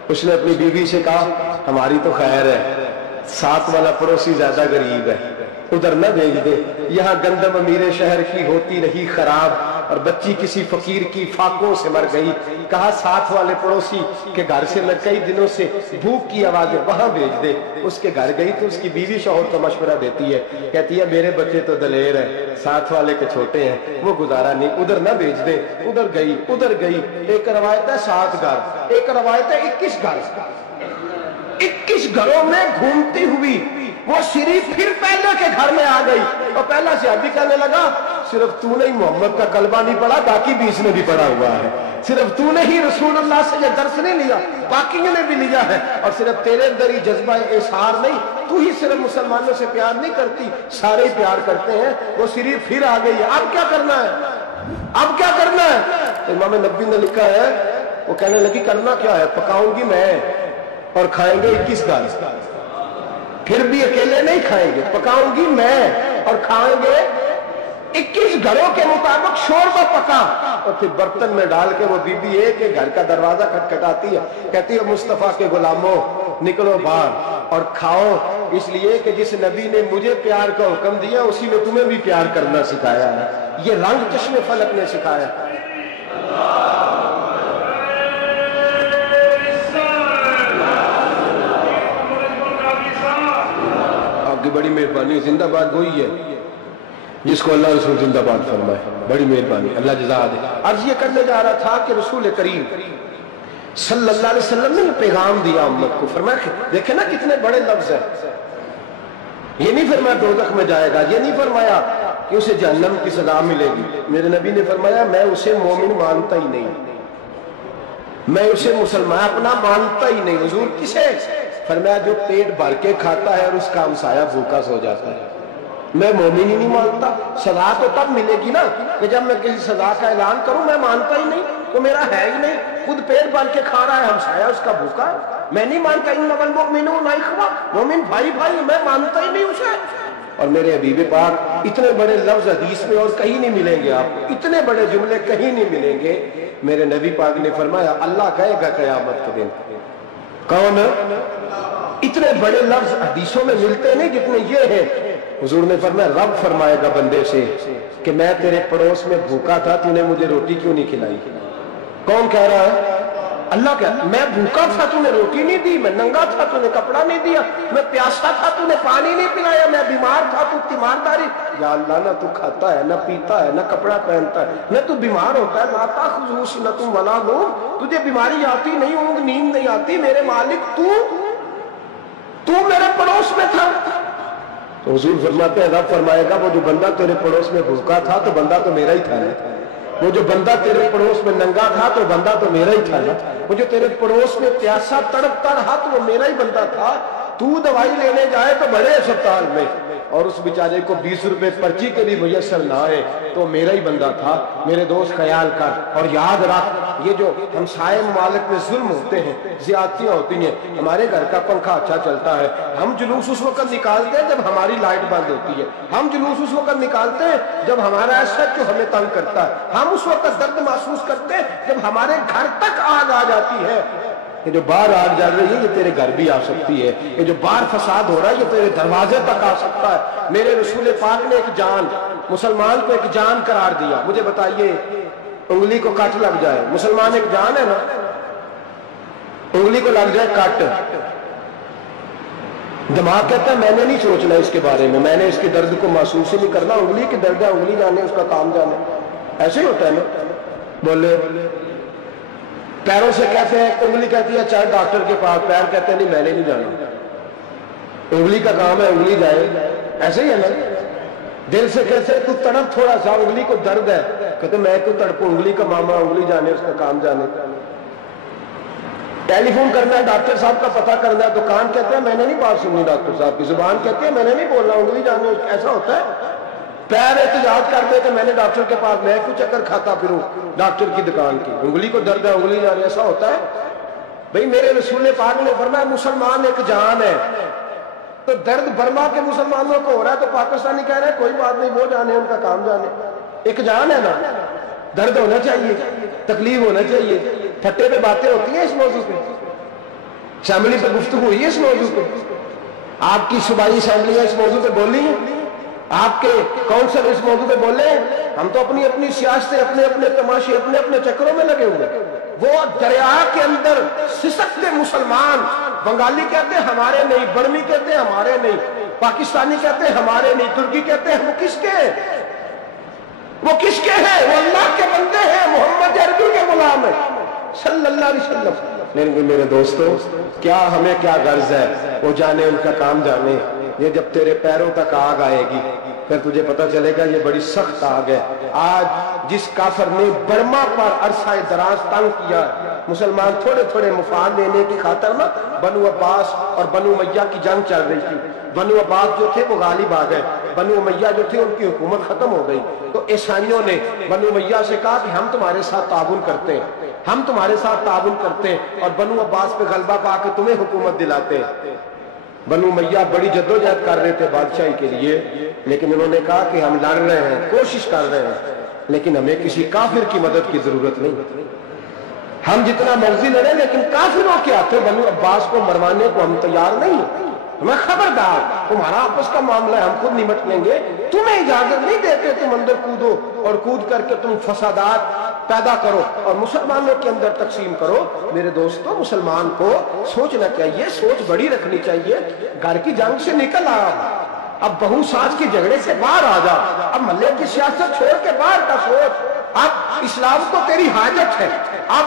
اس نے اپنی بیوی سے کہا ہماری تو خیر ہے، ساتھ والا پڑوسی زیادہ غریب ہے، ادھر نہ بھیج دے، یہاں گندم امیر شہر کی ہوتی رہی خراب، اور بچی کسی فقیر کی فاقوں سے مر گئی. کہا ساتھ والے پڑوسی کے گھر سے میں کئی دنوں سے بھوک کی آوازیں وہاں بھیج دے. اس کے گھر گئی تو اس کی بیوی شوہر کو مشورہ دیتی ہے, کہتی ہے میرے بچے تو دلیر ہیں, ساتھ والے کے چھوٹے ہیں, وہ گزارا نہیں, ادھر نہ بھیج دے. ادھر گئی. ایک روایت ہے 7 گھر, ایک روایت ہے 21 گھر. 21 گھروں میں گھومتی ہوئی وہ شریف پھر پہلے کے گھر میں آ گئی, اور پہلا صحابی کہنے لگا صرف تو نے ہی محمد کا کلمہ نہیں پڑھا, باقی بھی اس نے بھی پڑھا ہوا ہے. صرف تو نے ہی رسول اللہ سے یہ درس نہیں لیا, باقیوں نے بھی لیا ہے. اور صرف تیرے اندر ہی جذبہ اظہار نہیں, تو ہی صرف مسلمانوں سے پیار نہیں کرتی, سارے ہی پیار کرتے ہیں. وہ شریف پھر آ گئی ہے, اب کیا کرنا ہے, اب کیا کرنا ہے؟ امام نبوی نے لکھا ہے, وہ کہنے لگی کرنا کیا ہے, پکاؤں گی میں اور کھائیں گے 21 گھر. پھر بھی اکیلے نہیں کھائیں گے, پکاؤں گی میں اور کھائیں گے 21 گھروں کے مطابق شوربہ پکا. اور پھر برتن میں ڈال کے وہ بی بی ایک گھر کا دروازہ کھٹکھٹاتی ہے, کہتی ہے مصطفیٰ کے غلاموں نکلو باہر اور کھاؤ, اس لیے کہ جس نبی نے مجھے پیار کا حکم دیا اسی نے تمہیں بھی پیار کرنا سکھایا ہے. یہ رنگ چشم فلک نے سکھایا. آپ کی بڑی مہربانی, زندہ باد وہی ہے جس کو اللہ رسول زندہ باد فرمائے, بڑی مہربانی, اللہ جزا دے. عرض یہ کرنے جا رہا تھا کہ رسول کریم صلی اللہ علیہ وسلم نے پیغام دیا امت کو. فرمایا دیکھیں نا کتنے بڑے لفظ ہیں. یہ نہیں فرمایا دوزخ میں جائے گا, یہ نہیں فرمایا کہ اسے جہنم کی سزا ملے گی. میرے نبی نے فرمایا میں اسے مومن مانتا ہی نہیں, میں اسے مسلمان اپنا مانتا ہی نہیں. حضور کسے؟ فرمایا جو پیٹ بھر کے کھاتا ہے اور اس کا ہمسایہ بھوکا سو جاتا ہے. میں مومن ہی نہیں مانتا. سزا تو تب ملے گی نا کہ جب میں کسی سزا کا اعلان کروں. میں مانتا ہی نہیں تو میرا ہے ہی نہیں. خود پیٹ بھر کے کھا رہا ہے, ہمسایہ اس کا بھوکا ہے, میں نہیں مانتا. انما المؤمنون اخوہ, مومن بھائی بھائی, میں مانتا ہی نہیں اسے. اور میرے حبیب پاک اتنے بڑے لفظ حدیث میں اور کہیں نہیں ملیں گے, آپ کو اتنے بڑے جملے کہیں نہیں ملیں گے. میرے نبی پاک نے فرمایا اللہ کہے گا قیامت کے دن, کون؟ اتنے بڑے لفظ حدیثوں میں ملتے نہیں جتنے یہ ہیں. حضور نے فرمایا رب فرمائے گا بندے سے کہ میں تیرے پڑوس میں بھوکا تھا, تو نے مجھے روٹی کیوں نہیں کھلائی؟ کون کہہ رہا ہے؟ اللہ کہہ, میں بھوکا تھا تو نے روٹی نہیں دی, میں ننگا تھا تو نے کپڑا نہیں دیا, میں پیاسا تھا تو نے پانی نہیں پلایا, میں بیمار تھا تو تیمارداری. یا اللہ نہ تو کھاتا ہے, نہ پیتا ہے, نہ کپڑا پہنتا ہے, نہ تو بیمار ہوتا ہے. لا تاخذہ سنۃ ولا نوم, تجھے بیماری آتی نہیں, اونگ نیند نہیں آتی. میرے مالک تو میرے پڑوس میں تھا. تو حضور فرماتے ہیں رب فرمائے گا وہ جو بندہ تیرے پڑوس میں بھوکا تھا تو بندہ تو میرا ہی تھا نا, وہ جو بندہ تیرے پڑوس میں ننگا تھا تو بندہ تو میرا ہی تھا نا, وہ جو تیرے پڑوس میں پیاسا تڑپتا رہا تو وہ میرا ہی بندہ تھا. تو دوائی لینے جائے تو بڑے اسپتال میں اور اس بیچارے کو 20 روپے پرچی کے بھی میسر نہ آئے تو میرا ہی بندہ تھا. میرے دوست خیال کر اور یاد رکھ, یہ جو ہمسائے ممالک میں ظلم ہوتے ہیں, زیادتیاں ہوتی ہیں. ہمارے گھر کا پنکھا اچھا چلتا ہے, ہم جلوس اس وقت نکالتے ہیں جب ہماری لائٹ بند ہوتی ہے. ہم جلوس اس وقت نکالتے ہیں جب ہمارا ایسا جو ہمیں تنگ کرتا ہے. ہم اس وقت درد محسوس کرتے ہیں جب ہمارے گھر تک آگ آ جاتی ہے. یہ جو باہر آگ جل رہی ہے یہ تیرے گھر بھی آ سکتی ہے. یہ جو باہر فساد ہو رہا ہے یہ تیرے دروازے تک آ سکتا ہے. میرے رسول پاک نے ایک جان, مسلمان کو ایک جان قرار دیا. مجھے بتائیے انگلی کو کٹ لگ جائے, مسلمان ایک جان ہے نا, انگلی کو لگ جائے کٹ, دماغ کہتا ہے میں نے نہیں سوچنا اس کے بارے میں, میں نے اس کے درد کو محسوس ہی نہیں کرنا. انگلی کی درد ہے, انگلی جانے, اس کا کام جانے. ایسے ہی ہوتا ہے نا. بولے پیروں سے کہتے ہیں, انگلی کہتی ہے چاہے ڈاکٹر کے پاس, پیر کہتے ہیں نہیں میں نے نہیں جانا. انگلی کا کام ہے انگلی جائے, ایسے ہی ہے نا. دل سے کہتے ہیں تو تڑپ تھوڑا سا, انگلی کو درد ہے, کہتے ہیں میں کیوں تڑپوں, انگلی کا معاملہ, انگلی جانے, اس کا کام جانے. ٹیلی فون کرنا ہے, ڈاکٹر صاحب کا پتہ کرنا ہے, تو کان کہتے ہیں میں نے نہیں بات سننی ڈاکٹر صاحب کی, زبان کہتے ہیں میں نے نہیں بولنا, انگلی جانے. ایسا ہوتا ہے. پیر احتجاج کرتے کہ میں نے ڈاکٹر کے پاس, میں کیوں چکر کھاتا پھروں ڈاکٹر کی دکان کی, انگلی کو درد ہے انگلی جانے. ایسا ہوتا ہے بھئی. میرے رسول پاک نے فرمایا مسلمان ایک جان ہے. تو درد برما کے مسلمانوں کو ہو رہا ہے تو پاکستانی کہہ رہے ہیں کوئی بات نہیں, وہ جانے, ان کا کام جانے. ایک جان ہے نا, درد ہونا چاہیے, تکلیف ہونا چاہیے. پھٹے پہ باتیں ہوتی ہیں اس موضوع پہ, اسمبلی پہ گفتگو ہوئی ہے اس موضوع پہ, آپ کی صوبائی اسمبلیاں اس موضوع پہ بولی ہیں, آپ کے کونسل اس موضوع پہ بولے ہم تو اپنی اپنی سیاستیں اپنے اپنے تماشے اپنے اپنے چکروں میں لگے ہوئے. وہ دریا کے اندر سسکتے مسلمان، بنگالی کہتے ہیں ہمارے نہیں، برمی کہتے ہیں ہمارے نہیں، پاکستانی کہتے ہیں ہمارے نہیں، ترکی کہتے ہیں وہ کس کے ہیں؟ وہ کس کے ہیں؟ وہ اللہ کے بندے ہیں، محمد عربی کے غلام ہیں صلی اللہ علیہ وسلم. لیکن میرے دوستو کیا ہمیں کیا غرض ہے، وہ جانے ان کا کام جانے. یہ جب تیرے پیروں تک آگ آئے گی پھر تجھے پتہ چلے گا یہ بڑی سخت آگ ہے. آج جس کافر نے برما پر عرصہ دراز تنگ کیا، مسلمان تھوڑے تھوڑے مفاد لینے کی خاطر نا بنو عباس اور بنو امیہ کی جنگ چل رہی تھی. بنو عباس جو تھے وہ غالب آ گئے، بنو امیہ جو تھے ان کی حکومت ختم ہو گئی. تو عیسائیوں نے بنو امیہ سے کہا کہ ہم تمہارے ساتھ تعاون کرتے ہیں، ہم تمہارے ساتھ تعاون کرتے ہیں اور بنو عباس پہ غلبہ پا کے تمہیں حکومت دلاتے ہیں. بنو امیہ بڑی جدوجہد کر رہے تھے بادشاہی کے لیے، لیکن انہوں نے کہا کہ ہم لڑ رہے ہیں، کوشش کر رہے ہیں، لیکن ہمیں کسی کافر کی مدد کی ضرورت نہیں. ہم جتنا مرضی لڑیں لیکن کافروں کے ہاتھوں بنو عباس کو مروانے کو ہم تیار نہیں. ہمیں خبردار، تمہارا آپس کا معاملہ ہے، ہم خود نمٹ لیں گے، تمہیں اجازت نہیں دیتے تم اندر کودو اور کود کر کے تم فسادات پیدا کرو اور مسلمانوں کے اندر تقسیم کرو. میرے دوستو مسلمان کو سوچنا چاہیے، سوچ بڑی رکھنی چاہیے. گھر کی جنگ سے نکل آ، اب بہو ساس کے جھگڑے سے باہر آ جا، اب محلے کی سیاست چھوڑ کے باہر کا سوچ. اب اسلام کو تیری حاجت ہے. اب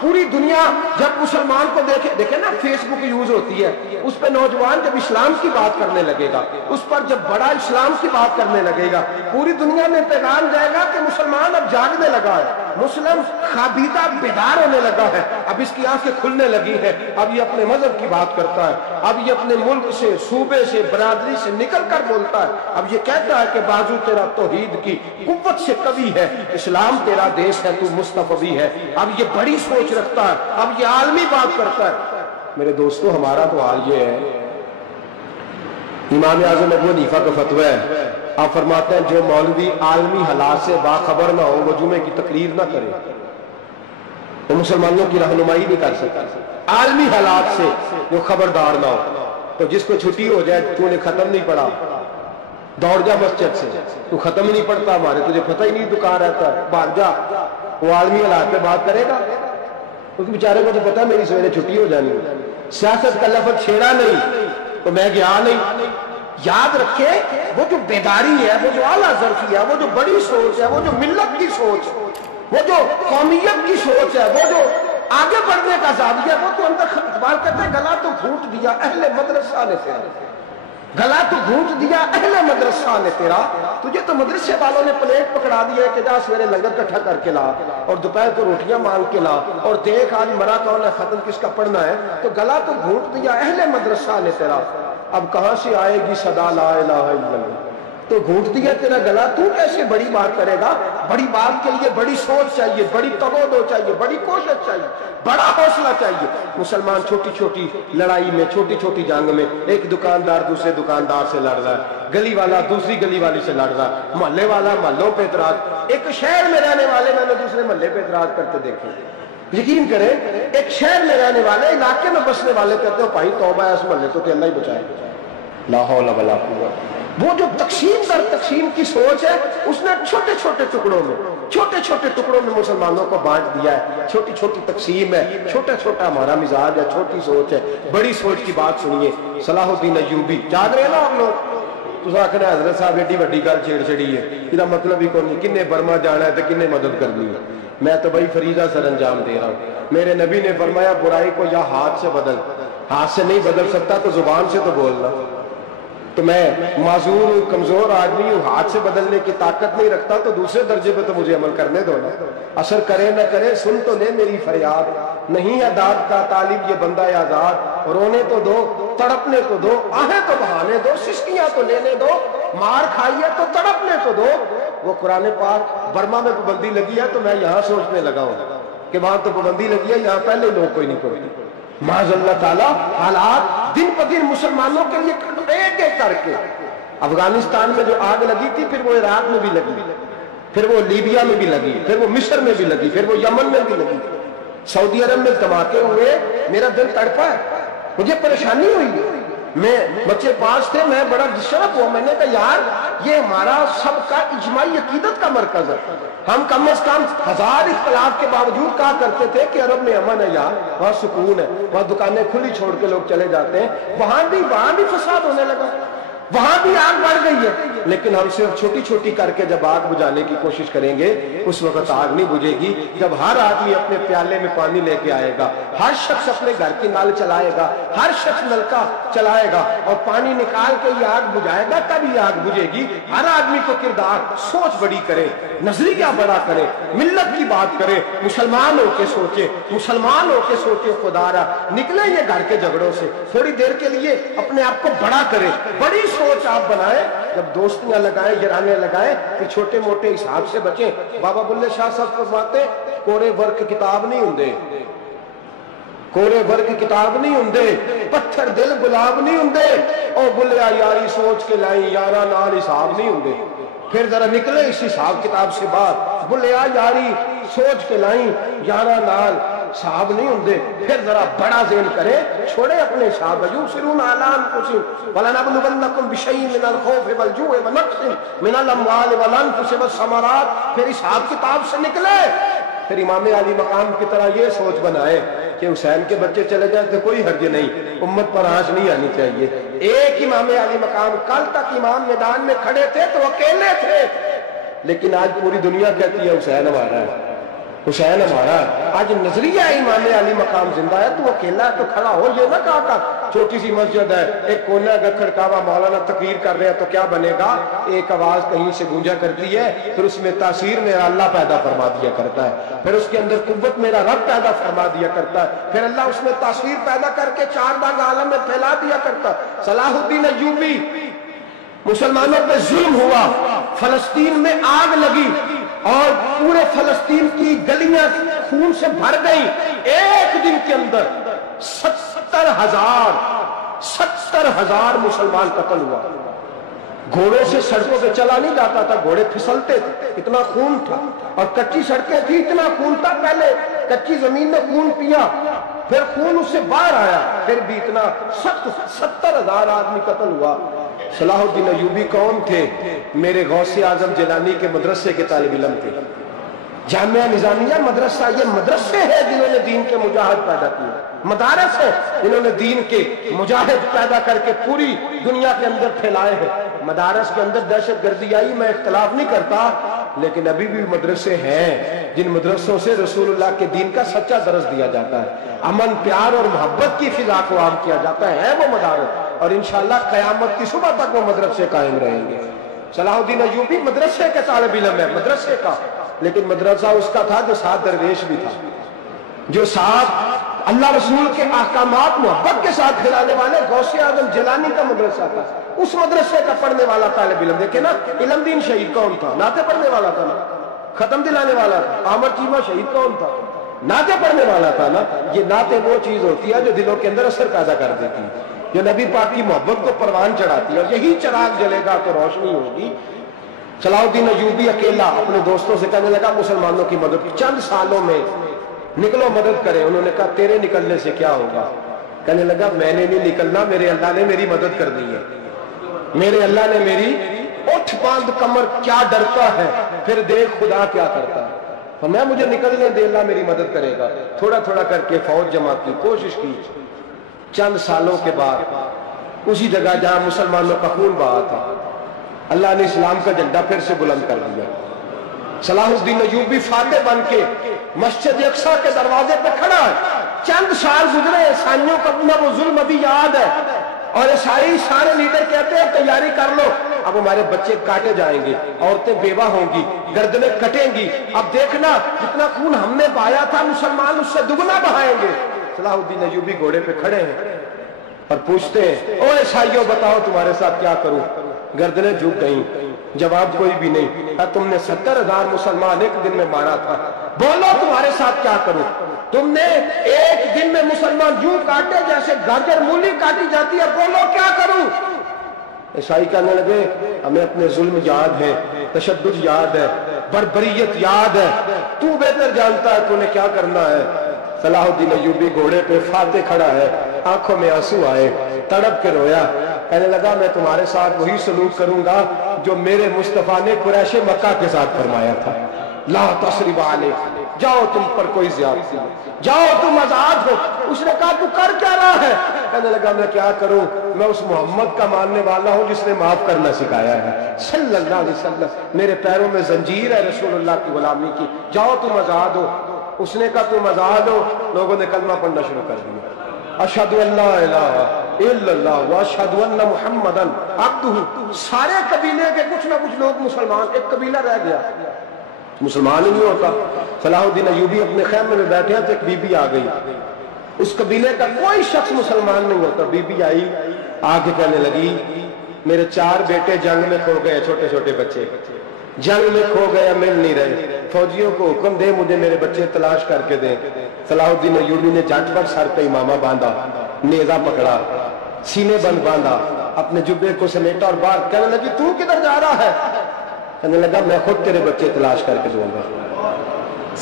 پوری دنیا جب مسلمان کو دیکھے نا، فیس بک یوز ہوتی ہے، اس پہ نوجوان جب اسلام کی بات کرنے لگے گا، اس پر جب بڑا اسلام کی بات کرنے لگے گا، پوری دنیا میں پیغام جائے گا کہ مسلمان اب جاگنے لگا ہے، مسلم خابیدہ بیدار ہونے لگا ہے، اب اس کی آنکھیں کھلنے لگی ہے، اب یہ اپنے مذہب کی بات کرتا ہے، اب یہ اپنے ملک سے، صوبے سے، برادری سے نکل کر بولتا ہے. اب یہ کہتا ہے کہ بازو تیرا توحید کی قوت سے قوی ہے، اسلام تیرا دیش ہے، تو مصطفی ہے. اب یہ بڑی سوچ رکھتا ہے، اب یہ عالمی بات کرتا ہے. میرے دوستو ہمارا تو حال یہ ہے، امام اعظم ابو حنیفہ کا فتویٰ ہے، آپ فرماتے ہیں جو مولوی عالمی حالات سے باخبر نہ ہو وہ جمعے کی تقریر نہ کرے، وہ مسلمانوں کی رہنمائی نہیں کر سکتا. عالمی حالات سے جو خبردار نہ ہو، تو جس کو چھٹی ہو جائے تو نے ختم نہیں پڑھا دوڑ جا مسجد سے، تو ختم نہیں پڑھتا ہمارے، تجھے پتہ ہی نہیں تو کہاں رہتا ہے، بھاگ جا. وہ عالمی حالات پہ بات کرے گا، کیونکہ بیچارے کو تو پتا میری سویرے چھٹی ہو جانی ہے. سیاست کا لفظ چھیڑا نہیں تو میں گیا نہیں. یاد رکھے وہ جو بیداری ہے، وہ جو اعلیٰ ظرفی ہے، وہ جو بڑی سوچ ہے، وہ جو ملت کی سوچ، وہ جو قومیت کی سوچ ہے، وہ جو آگے بڑھنے کا زاویہ ہے، وہ تو اندر اقبال کہتے ہیں گلا تو گھونٹ دیا اہل مدرسہ نے تیرا، گلا تو گھونٹ دیا اہل مدرسہ نے تیرا. تجھے تو مدرسے والوں نے پلیٹ پکڑا دیا ہے کہ جا سویرے لنگر کٹھا کر کے لا اور دوپہر کو روٹیاں مانگ کے لا اور دیکھ آج مرا کون ہے، ختم کس کا پڑھنا ہے. تو گلا تو گھونٹ دیا اہل مدرسہ نے تیرا، اب کہاں سے آئے گی صدا لا الہ الا اللہ. تو گھونٹ دیا تیرا گلا، تو کیسے بڑی بات کرے گا؟ بڑی بات کے لیے بڑی سوچ چاہیے، بڑی تگودو چاہیے، بڑی کوشش چاہیے، بڑا حوصلہ چاہیے. مسلمان چھوٹی چھوٹی لڑائی میں، چھوٹی چھوٹی جنگ میں، ایک دکاندار دوسرے دکاندار سے لڑ رہا ہے، گلی والا دوسری گلی والی سے لڑ رہا ہے، محلے والا محلوں پہ اعتراض. ایک شہر میں رہنے والے میں نے دوسرے محلے پہ اعتراض کرتے دیکھے. یقین کریں ایک شہر میں رہنے والے، علاقے میں بسنے والے کہتے ہیں بھائی توبہ ہے اس محلے تو اللہ ہی بچائے. لا حول ولا قوت. وہ جو تقسیم در تقسیم کی سوچ ہے، اس نے چھوٹے چھوٹے ٹکڑوں میں مسلمانوں کو بانٹ دیا ہے. چھوٹی چھوٹی تقسیم ہے، چھوٹا چھوٹا ہمارا مزاج ہے، چھوٹی سوچ ہے. بڑی سوچ کی بات سنیے. صلاح الدین ایوبی جاگ رہے نا آپ لوگ، تو آخر حضرت صاحب ایڈی وڈی گل چھیڑ چھڑی ہے، یہ مطلب ہی کون، کنے برما جانا ہے تو کنے مدد کرنی ہے. میں تو بھائی فریضہ سر انجام دے رہا ہوں. میرے نبی نے فرمایا برائی کو یا ہاتھ سے بدل، ہاتھ سے نہیں بدل سکتا تو زبان سے تو بولنا. تو میں معذور ہوں، کمزور آدمی ہوں، ہاتھ سے بدلنے کی طاقت نہیں رکھتا، تو دوسرے درجے پہ تو مجھے عمل کرنے دو نا. اثر کرے نہ کرے سن تو لے میری فریاد، نہیں ہے داد کا طالب یہ بندہ آزاد. رونے تو دو، تڑپنے تو دو، آہیں تو بہانے دو، سسکیاں تو لینے دو، مار کھائیے تو تڑپنے تو دو. وہ قرآن پاک برما میں پابندی لگی ہے تو میں یہاں سوچنے لگا ہوں کہ وہاں تو پابندی لگی ہے، یہاں پہلے لوگ کوئی نہیں پڑھتے. معاذ اللہ تعالیٰ حالات دن پہ دن مسلمانوں کے لیے ایک ایک کر کے. افغانستان میں جو آگ لگی تھی پھر وہ عراق میں بھی لگی، پھر وہ لیبیا میں بھی لگی، پھر وہ مصر میں بھی لگی، پھر وہ یمن میں بھی لگی، سعودی عرب میں دھماکے ہوئے. میرا دل تڑپا ہے، مجھے پریشانی ہوئی. میں بچے پاس تھے، میں بڑا ڈسٹرب ہوا، میں نے کہا یار یہ ہمارا سب کا اجماعی عقیدت کا مرکز ہے، ہم کم از کم 1000 اختلاف کے باوجود کہا کرتے تھے کہ عرب میں امن ہے، یار وہاں سکون ہے، وہاں دکانیں کھلی چھوڑ کے لوگ چلے جاتے ہیں، وہاں بھی فساد ہونے لگا، وہاں بھی آگ بڑھ گئی ہے۔ لیکن ہم صرف چھوٹی چھوٹی کر کے جب آگ بجھانے کی کوشش کریں گے اس وقت آگ نہیں بجھے گی، جب ہر آدمی اپنے پیالے میں پانی لے کے آئے گا، ہر شخص اپنے گھر کی نل چلائے گا، ہر شخص نلکا چلائے گا اور پانی نکال کے یہ آگ بجھائے گا، تب یہ آگ بجھے گی۔ ہر آدمی کو کردار سوچ بڑی کرے، نظریہ بڑا کرے، ملت کی بات کرے، مسلمان ہو کے سوچے، مسلمان ہو کے سوچے، خدا را نکلے یہ گھر کے جھگڑوں سے، تھوڑی دیر کے لیے اپنے آپ کو بڑا کرے، بڑی سوچ آپ بنائیں، جب دوستیاں لگائیں، یارانیاں لگائیں، کہ چھوٹے موٹے حساب سے بچیں۔ بابا بلے شاہ صاحب فرماتے کورے ورک کتاب نہیں ہوندے، کورے ورک کتاب نہیں ہوندے، پتھر دل گلاب نہیں ہوندے، او بلیا یاری سوچ کے لائیں، یارا نال حساب نہیں ہوندے۔ پھر ذرا نکلے اس حساب کتاب سے باہر، بلیا یاری سوچ کے لائیں، یارا نال صاحب نہیں ہوندے، پھر ذرا بڑا ذہن کرے، چھوڑے اپنے صاحب یوسرون اعلان کسی وَلَنَبْلُوَنَّكُمْ بِشَيْءٍ مِّنَ الْخَوْفِ وَالْجُوعِ وَنَقْصٍ مِّنَ الْأَمْوَالِ وَالْأَنفُسِ وَالثَّمَرَاتِ، پھر حساب کتاب سے نکلے، پھر امام علی مقام کی طرح یہ سوچ بنائے کہ حسین کے بچے چلے جائیں تو کوئی حرج نہیں، امت پر آنچ نہیں آنی چاہیے۔ ایک امام علی مقام، کل تک امام میدان میں کھڑے تھے تو اکیلے تھے، لیکن آج پوری دنیا کہتی ہے حسین ہمارا ہے، حسین ہمارا ہے۔ آج نظریہ امام علی مقام زندہ ہے، تو اکیلا ہے تو کھڑا ہو، یہ نہ کہا کر چھوٹی سی مسجد ہے، ایک کونا کا کھڑکاوا، مولانا تقریر کر رہے ہیں تو کیا بنے گا، ایک آواز کہیں سے گونجا کرتی ہے، پھر اس میں تاثیر میرا اللہ پیدا فرما دیا کرتا ہے، پھر اس کے اندر قوت میرا رب پیدا فرما دیا کرتا ہے، پھر اللہ اس میں تاثیر پیدا کر کے 4 داغ عالم میں پھیلا دیا کرتا ہے۔ صلاح الدین ایوبی، مسلمانوں پہ ظلم ہوا، فلسطین میں آگ لگی اور پورے فلسطین کی گلیاں خون سے بھر گئی، ایک دن کے اندر 70,000 مسلمان قتل ہوا۔ گھوڑوں سے سڑکوں پہ چلا نہیں جاتا تھا، گھوڑے پھسلتے تھے، اتنا خون تھا، اور کچی سڑکیں تھی، اتنا خون تھا، پہلے کچی زمین نے خون پیا، پھر خون اس سے باہر آیا، پھر بھی اتنا 70,000 آدمی قتل ہوا۔ صلاح الدین ایوبی کون تھے؟ میرے غوث اعظم جیلانی کے مدرسے کے طالب علم تھے۔ جامعہ نظامیہ مدرسہ، یہ مدرسے ہیں جنہوں نے دین کے مجاہد پیدا کیے، مدارس ہیں جنہوں نے دین کے مجاہد پیدا کر کے پوری دنیا کے اندر پھیلائے ہیں۔ مدارس کے اندر دہشت گردی آئی، میں اختلاف نہیں کرتا، لیکن ابھی بھی مدرسے ہیں جن مدرسوں سے رسول اللہ کے دین کا سچا درس دیا جاتا ہے، امن، پیار اور محبت کی فضا کو عام کیا جاتا ہے وہ مدارس، اور انشاءاللہ قیامت کی صبح تک وہ مدرسے قائم رہیں گے۔ صلاح الدین ایوبی مدرسے کے طالب علم ہے، مدرسے کا، لیکن مدرسہ اس کا تھا جو ساتھ درویش بھی تھا، جو ساتھ اللہ رسول کے احکامات محبت کے ساتھ کھلانے والے غوث اعظم جیلانی کا مدرسہ تھا، اس مدرسے کا پڑھنے والا طالب علم۔ دیکھیں نا، علم دین شہید کون تھا؟ نعتیں پڑھنے والا تھا نا، ختم دلانے والا تھا۔ احمد چیمہ شہید کون تھا؟ نعتیں پڑھنے والا تھا نا۔ یہ نعتیں وہ چیز ہوتی ہے جو دلوں کے اندر اثر پیدا کر دیتی ہے، جو نبی پاک کی محبت کو پروان چڑھاتی ہے، اور یہی چراغ جلے گا تو روشنی ہوگی۔ صلاح الدین ایوبی اکیلا اپنے دوستوں سے کہنے لگا مسلمانوں کی مدد کی، چند سالوں میں نکلو مدد کرے۔ انہوں نے کہا تیرے نکلنے سے کیا ہوگا؟ کہنے لگا میں نے نہیں نکلنا، میرے اللہ نے میری مدد کر دی ہے، میرے اللہ نے میری اٹھ باندھ کمر، کیا ڈرتا ہے پھر دیکھ خدا کیا کرتا ہے، فرمایا مجھے نکلنے دے، اللہ میری مدد کرے گا۔ تھوڑا تھوڑا کر کے فوج جمع کی، کوشش کی، چند سالوں کے بعد اسی جگہ جہاں مسلمانوں کا خون بہا تھا اللہ نے اسلام کا جھنڈا پھر سے بلند کر دیا۔ صلاح الدین ایوبی فاتح بن کے مسجد اقصیٰ کے دروازے پہ کھڑا ہے، چند سال گزرے، عیسائیوں کا اپنا وہ ظلم ابھی یاد ہے، اور عیسائی سارے لیڈر کہتے ہیں تیاری کر لو، اب ہمارے بچے کاٹے جائیں گے، عورتیں بیوہ ہوں گی، گردنیں کٹیں گی، اب دیکھنا جتنا خون ہم نے بہایا تھا مسلمان اس سے دگنا بہائیں گے۔ صلاح الدین ایوبی گھوڑے پہ کھڑے ہیں اور پوچھتے ہیں او عیسائیوں بتاؤ تمہارے ساتھ کیا کروں؟ گردنیں جھک گئیں، جواب کوئی بھی نہیں۔ تم نے 70,000 مسلمان ایک دن میں مارا تھا، بولو تمہارے ساتھ کیا کروں؟ تم نے ایک دن میں مسلمان یوں کاٹے جیسے گاجر مولی کاٹی جاتی ہے، بولو کیا کروں؟ عیسائی کہنے لگے ہمیں اپنے ظلم یاد ہے، تشدد یاد ہے، بربریت یاد ہے، تو بہتر جانتا ہے تو نے کیا کرنا ہے۔ صلاح الدین ایوبی گھوڑے پہ فاتح کھڑا ہے، آنکھوں میں آنسو آئے، تڑپ کے رویا، کہنے لگا میں تمہارے ساتھ وہی سلوک کروں گا جو میرے مصطفیٰ نے قریش مکہ کے ساتھ فرمایا تھا، لا تثریب علیکم، جاؤ تم پر کوئی زیادتی نہیں، جاؤ تم آزاد ہو۔ اس نے کہا تو کر کیا رہا ہے؟ کہنے لگا میں کیا کروں، میں اس محمد کا ماننے والا ہوں جس نے معاف کرنا سکھایا ہے صلی اللہ علیہ وسلم، میرے پیروں میں زنجیر ہے رسول اللہ کی غلامی کی، جاؤ تم آزاد ہو۔ اس نے کہا تم آزاد ہو، لوگوں نے کلمہ پڑھنا شروع کر دیا، اشہد ان لا الہ الا اللہ واشہد ان محمدا عبدہ۔ سارے قبیلے کے کچھ نہ کچھ لوگ مسلمان، ایک قبیلہ رہ گیا مسلمان ہی نہیں ہوتا۔ صلاح الدین ایوبی اپنے خیمے میں بیٹھے ہیں تو ایک بی بی آ گئی، اس قبیلے کا کوئی شخص مسلمان نہیں ہوتا۔ بی بی آئی، آ کے کہنے لگی میرے 4 بیٹے جنگ میں کھو گئے، چھوٹے چھوٹے بچے جنگ میں کھو گئے، مل نہیں رہے، فوجیوں کو حکم دے مجھے میرے بچے تلاش کر کے دیں۔ صلاح الدین ایوبی نے جھٹ پر سر پہ امامہ باندھا، نیزہ پکڑا، سینے بند باندھا، اپنے جبے کو سمیٹا اور باہر کہنے لگی تو کدھر جا رہا ہے؟ کہنے لگا میں خود تیرے بچے تلاش کر کے دوں گا۔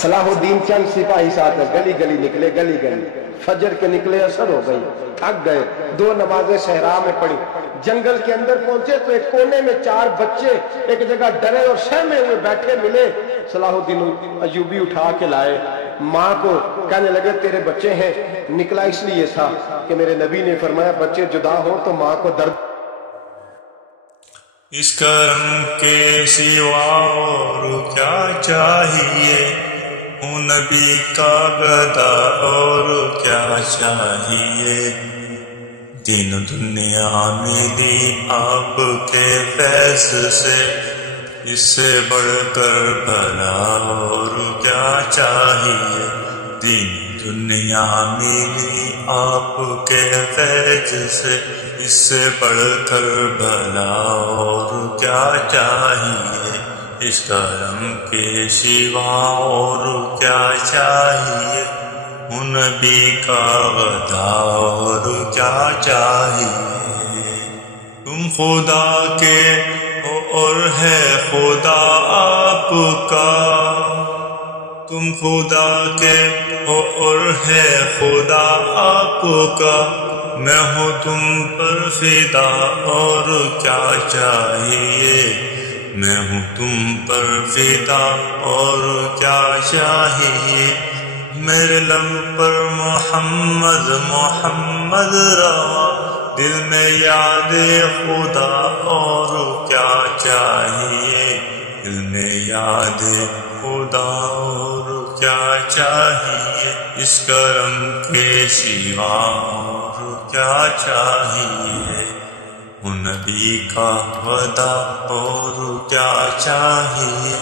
صلاح الدین چند سپاہی ساتھ گلی گلی نکلے، گلی گلی فجر کے نکلے، اثر ہو گئی، تھک گئے، 2 نمازیں صحرا میں پڑھی، جنگل کے اندر پہنچے تو ایک کونے میں 4 بچے ایک جگہ ڈرے اور سہمے ہوئے بیٹھے ملے۔ صلاح الدین ایوبی اٹھا کے لائے، ماں کو کہنے لگے تیرے بچے ہیں، نکلا اس لیے تھا کہ میرے نبی نے فرمایا بچے جدا ہو تو ماں کو درد۔ اس کرم کے سوا اور کیا چاہیے، ہوں نبی کا گدا اور کیا چاہیے، دین دنیا ملی آپ کے فیض سے، اس سے بڑھ کر بھلا اور کیا چاہیے، دین دنیا ملی آپ کے فیض سے، اس سے بڑھ کر بھلا اور کیا چاہیے، اس کرم کے سوا اور کیا چاہیے، ہوں نبی کا وعدہ اور کیا چاہیے، تم خدا کے ہو اور ہے خدا آپ کا، تم خدا کے ہو اور ہے خدا آپ کا، میں ہوں تم پر فدا اور کیا چاہیے، میں ہوں تم پر فدا اور کیا چاہیے، میرے لب پر محمد محمد روا، دل میں یاد خدا اور کیا چاہیے، دل میں یاد خدا اور کیا چاہیے، اس کرم کے سوا اور کیا چاہیے، نبی کا وعدہ اور کیا چاہیے،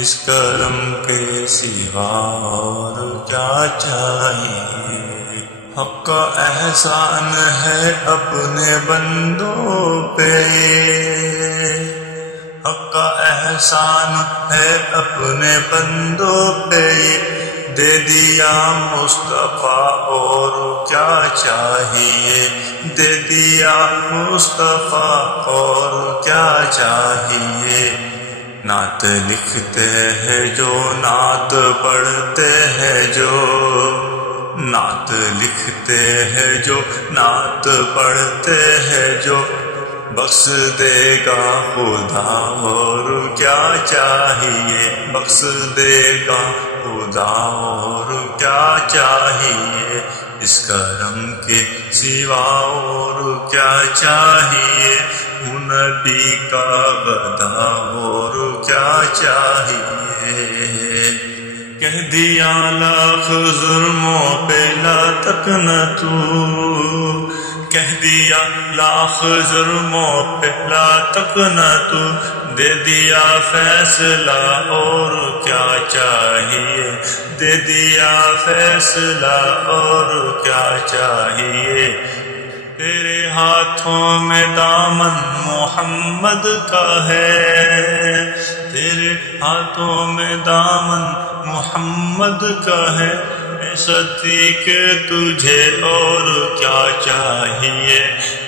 اس کرم کے سوا اور کیا چاہیے، حق کا احسان ہے اپنے بندوں پہ، حق کا احسان ہے اپنے بندوں پہ، دے دیا مصطفیٰ اور کیا چاہیے، دے دیا مصطفیٰ اور کیا چاہیے، نعت لکھتے ہیں جو نعت پڑھتے ہیں جو، نعت لکھتے ہیں جو نعت پڑھتے ہیں جو، بخش دے گا خدا اور کیا چاہیے، بخش دے گا خدا اور کیا چاہیے، اس کرم کے سوا اور کیا چاہیے، نبی کا وعدہ اور کیا چاہیے، کہہ دیا لاکھ ظلموں پہ لا تک نہ تو، کہہ دیا لاکھ ظلموں پہ لا تک نہ تو، دے دیا فیصلہ اور کیا چاہیے، دے دیا فیصلہ اور کیا چاہیے، تیرے ہاتھوں میں دامن محمد کا ہے، تیرے ہاتھوں میں دامن محمد کا ہے، اے صدیق تجھے اور کیا چاہیے،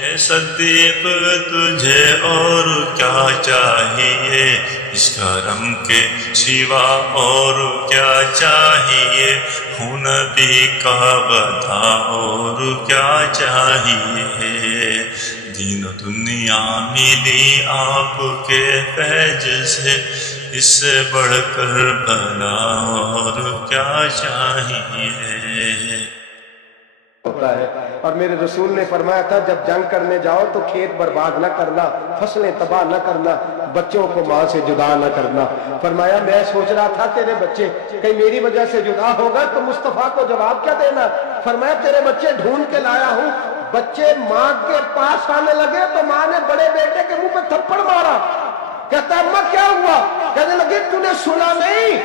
اے صدیق تجھے اور کیا چاہیے، اس کرم کے سوا اور کیا چاہیے، خون نبی کا بتا اور کیا چاہیے، دین و دنیا ملی آپ کے فیض سے، اس سے بڑھ کر بھلا اور کیا چاہیے ہوتا ہے۔ اور میرے رسول نے فرمایا تھا جب جنگ کرنے جاؤ تو کھیت برباد نہ کرنا، فصلیں تباہ نہ کرنا، بچوں کو ماں سے جدا نہ کرنا۔ فرمایا میں سوچ رہا تھا تیرے بچے کہیں میری وجہ سے جدا ہوگا تو مصطفیٰ کو جواب کیا دینا؟ فرمایا تیرے بچے ڈھونڈ کے لایا ہوں۔ بچے ماں کے پاس آنے لگے تو ماں نے بڑے بیٹے کے منہ پہ تھپڑ مارا۔ کہتا اماں کیا ہوا؟ کہنے لگے تو نے سنا نہیں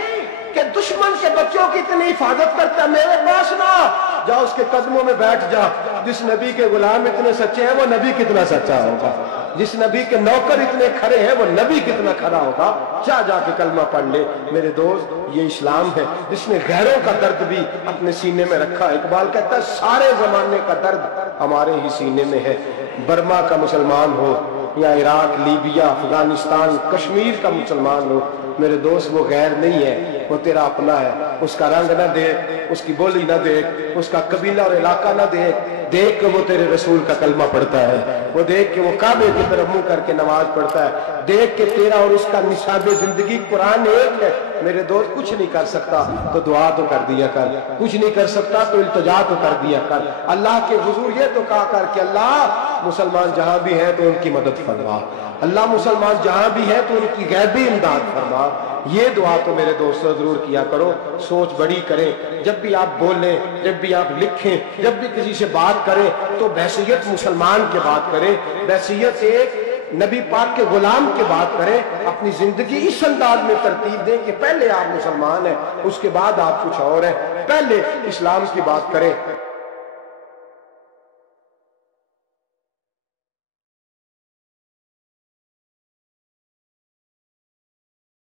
کہ دشمن کے بچوں کی اتنی حفاظت کرتا ہے، میرے پاس نہ جا، اس کے قدموں میں بیٹھ جا۔ جس نبی کے غلام اتنے سچے ہیں وہ نبی کتنا سچا ہوگا، جس نبی کے نوکر اتنے کھڑے ہیں وہ نبی کتنا کھڑا ہوگا۔ جا کے کلمہ پڑھ لے میرے دوست، یہ اسلام ہے جس نے غیروں کا درد بھی اپنے سینے میں رکھا۔ اقبال کہتا ہے سارے زمانے کا درد ہمارے ہی سینے میں ہے، برما کا مسلمان ہو یا عراق، لیبیا، افغانستان، کشمیر کا مسلمان ہو، میرے دوست وہ غیر نہیں ہے، وہ تیرا اپنا ہے۔ اس کا رنگ نہ دیکھ، اس کی بولی نہ دیکھ، اس کا قبیلہ اور علاقہ نہ دیکھ کہ وہ تیرے رسول کا کلمہ پڑھتا ہے، وہ دیکھ کہ وہ کعبے کی طرف منہ کر کے نماز پڑھتا ہے، دیکھ کہ تیرا اور اس کا نصاب زندگی قرآن ایک ہے۔ میرے دوست کچھ نہیں کر سکتا تو دعا تو کر دیا کر، کچھ نہیں کر سکتا تو التجا تو کر دیا کر۔ اللہ کے حضور یہ تو کہا کر کہ اللہ مسلمان جہاں بھی ہیں تو ان کی مدد فرما، اللہ مسلمان جہاں بھی ہیں تو ان کی غیبی امداد فرما۔ یہ دعا تو میرے دوستوں ضرور کیا کرو، سوچ بڑی کریں۔ جب بھی آپ بولیں، جب بھی آپ لکھیں، جب بھی کسی سے بات کریں تو بحیثیت مسلمان کے بات کریں، بحیثیت ایک نبی پاک کے غلام کے بات کریں۔ اپنی زندگی اس انداز میں ترتیب دیں کہ پہلے آپ مسلمان ہیں، اس کے بعد آپ کچھ اور ہیں، پہلے اسلام کی بات کریں۔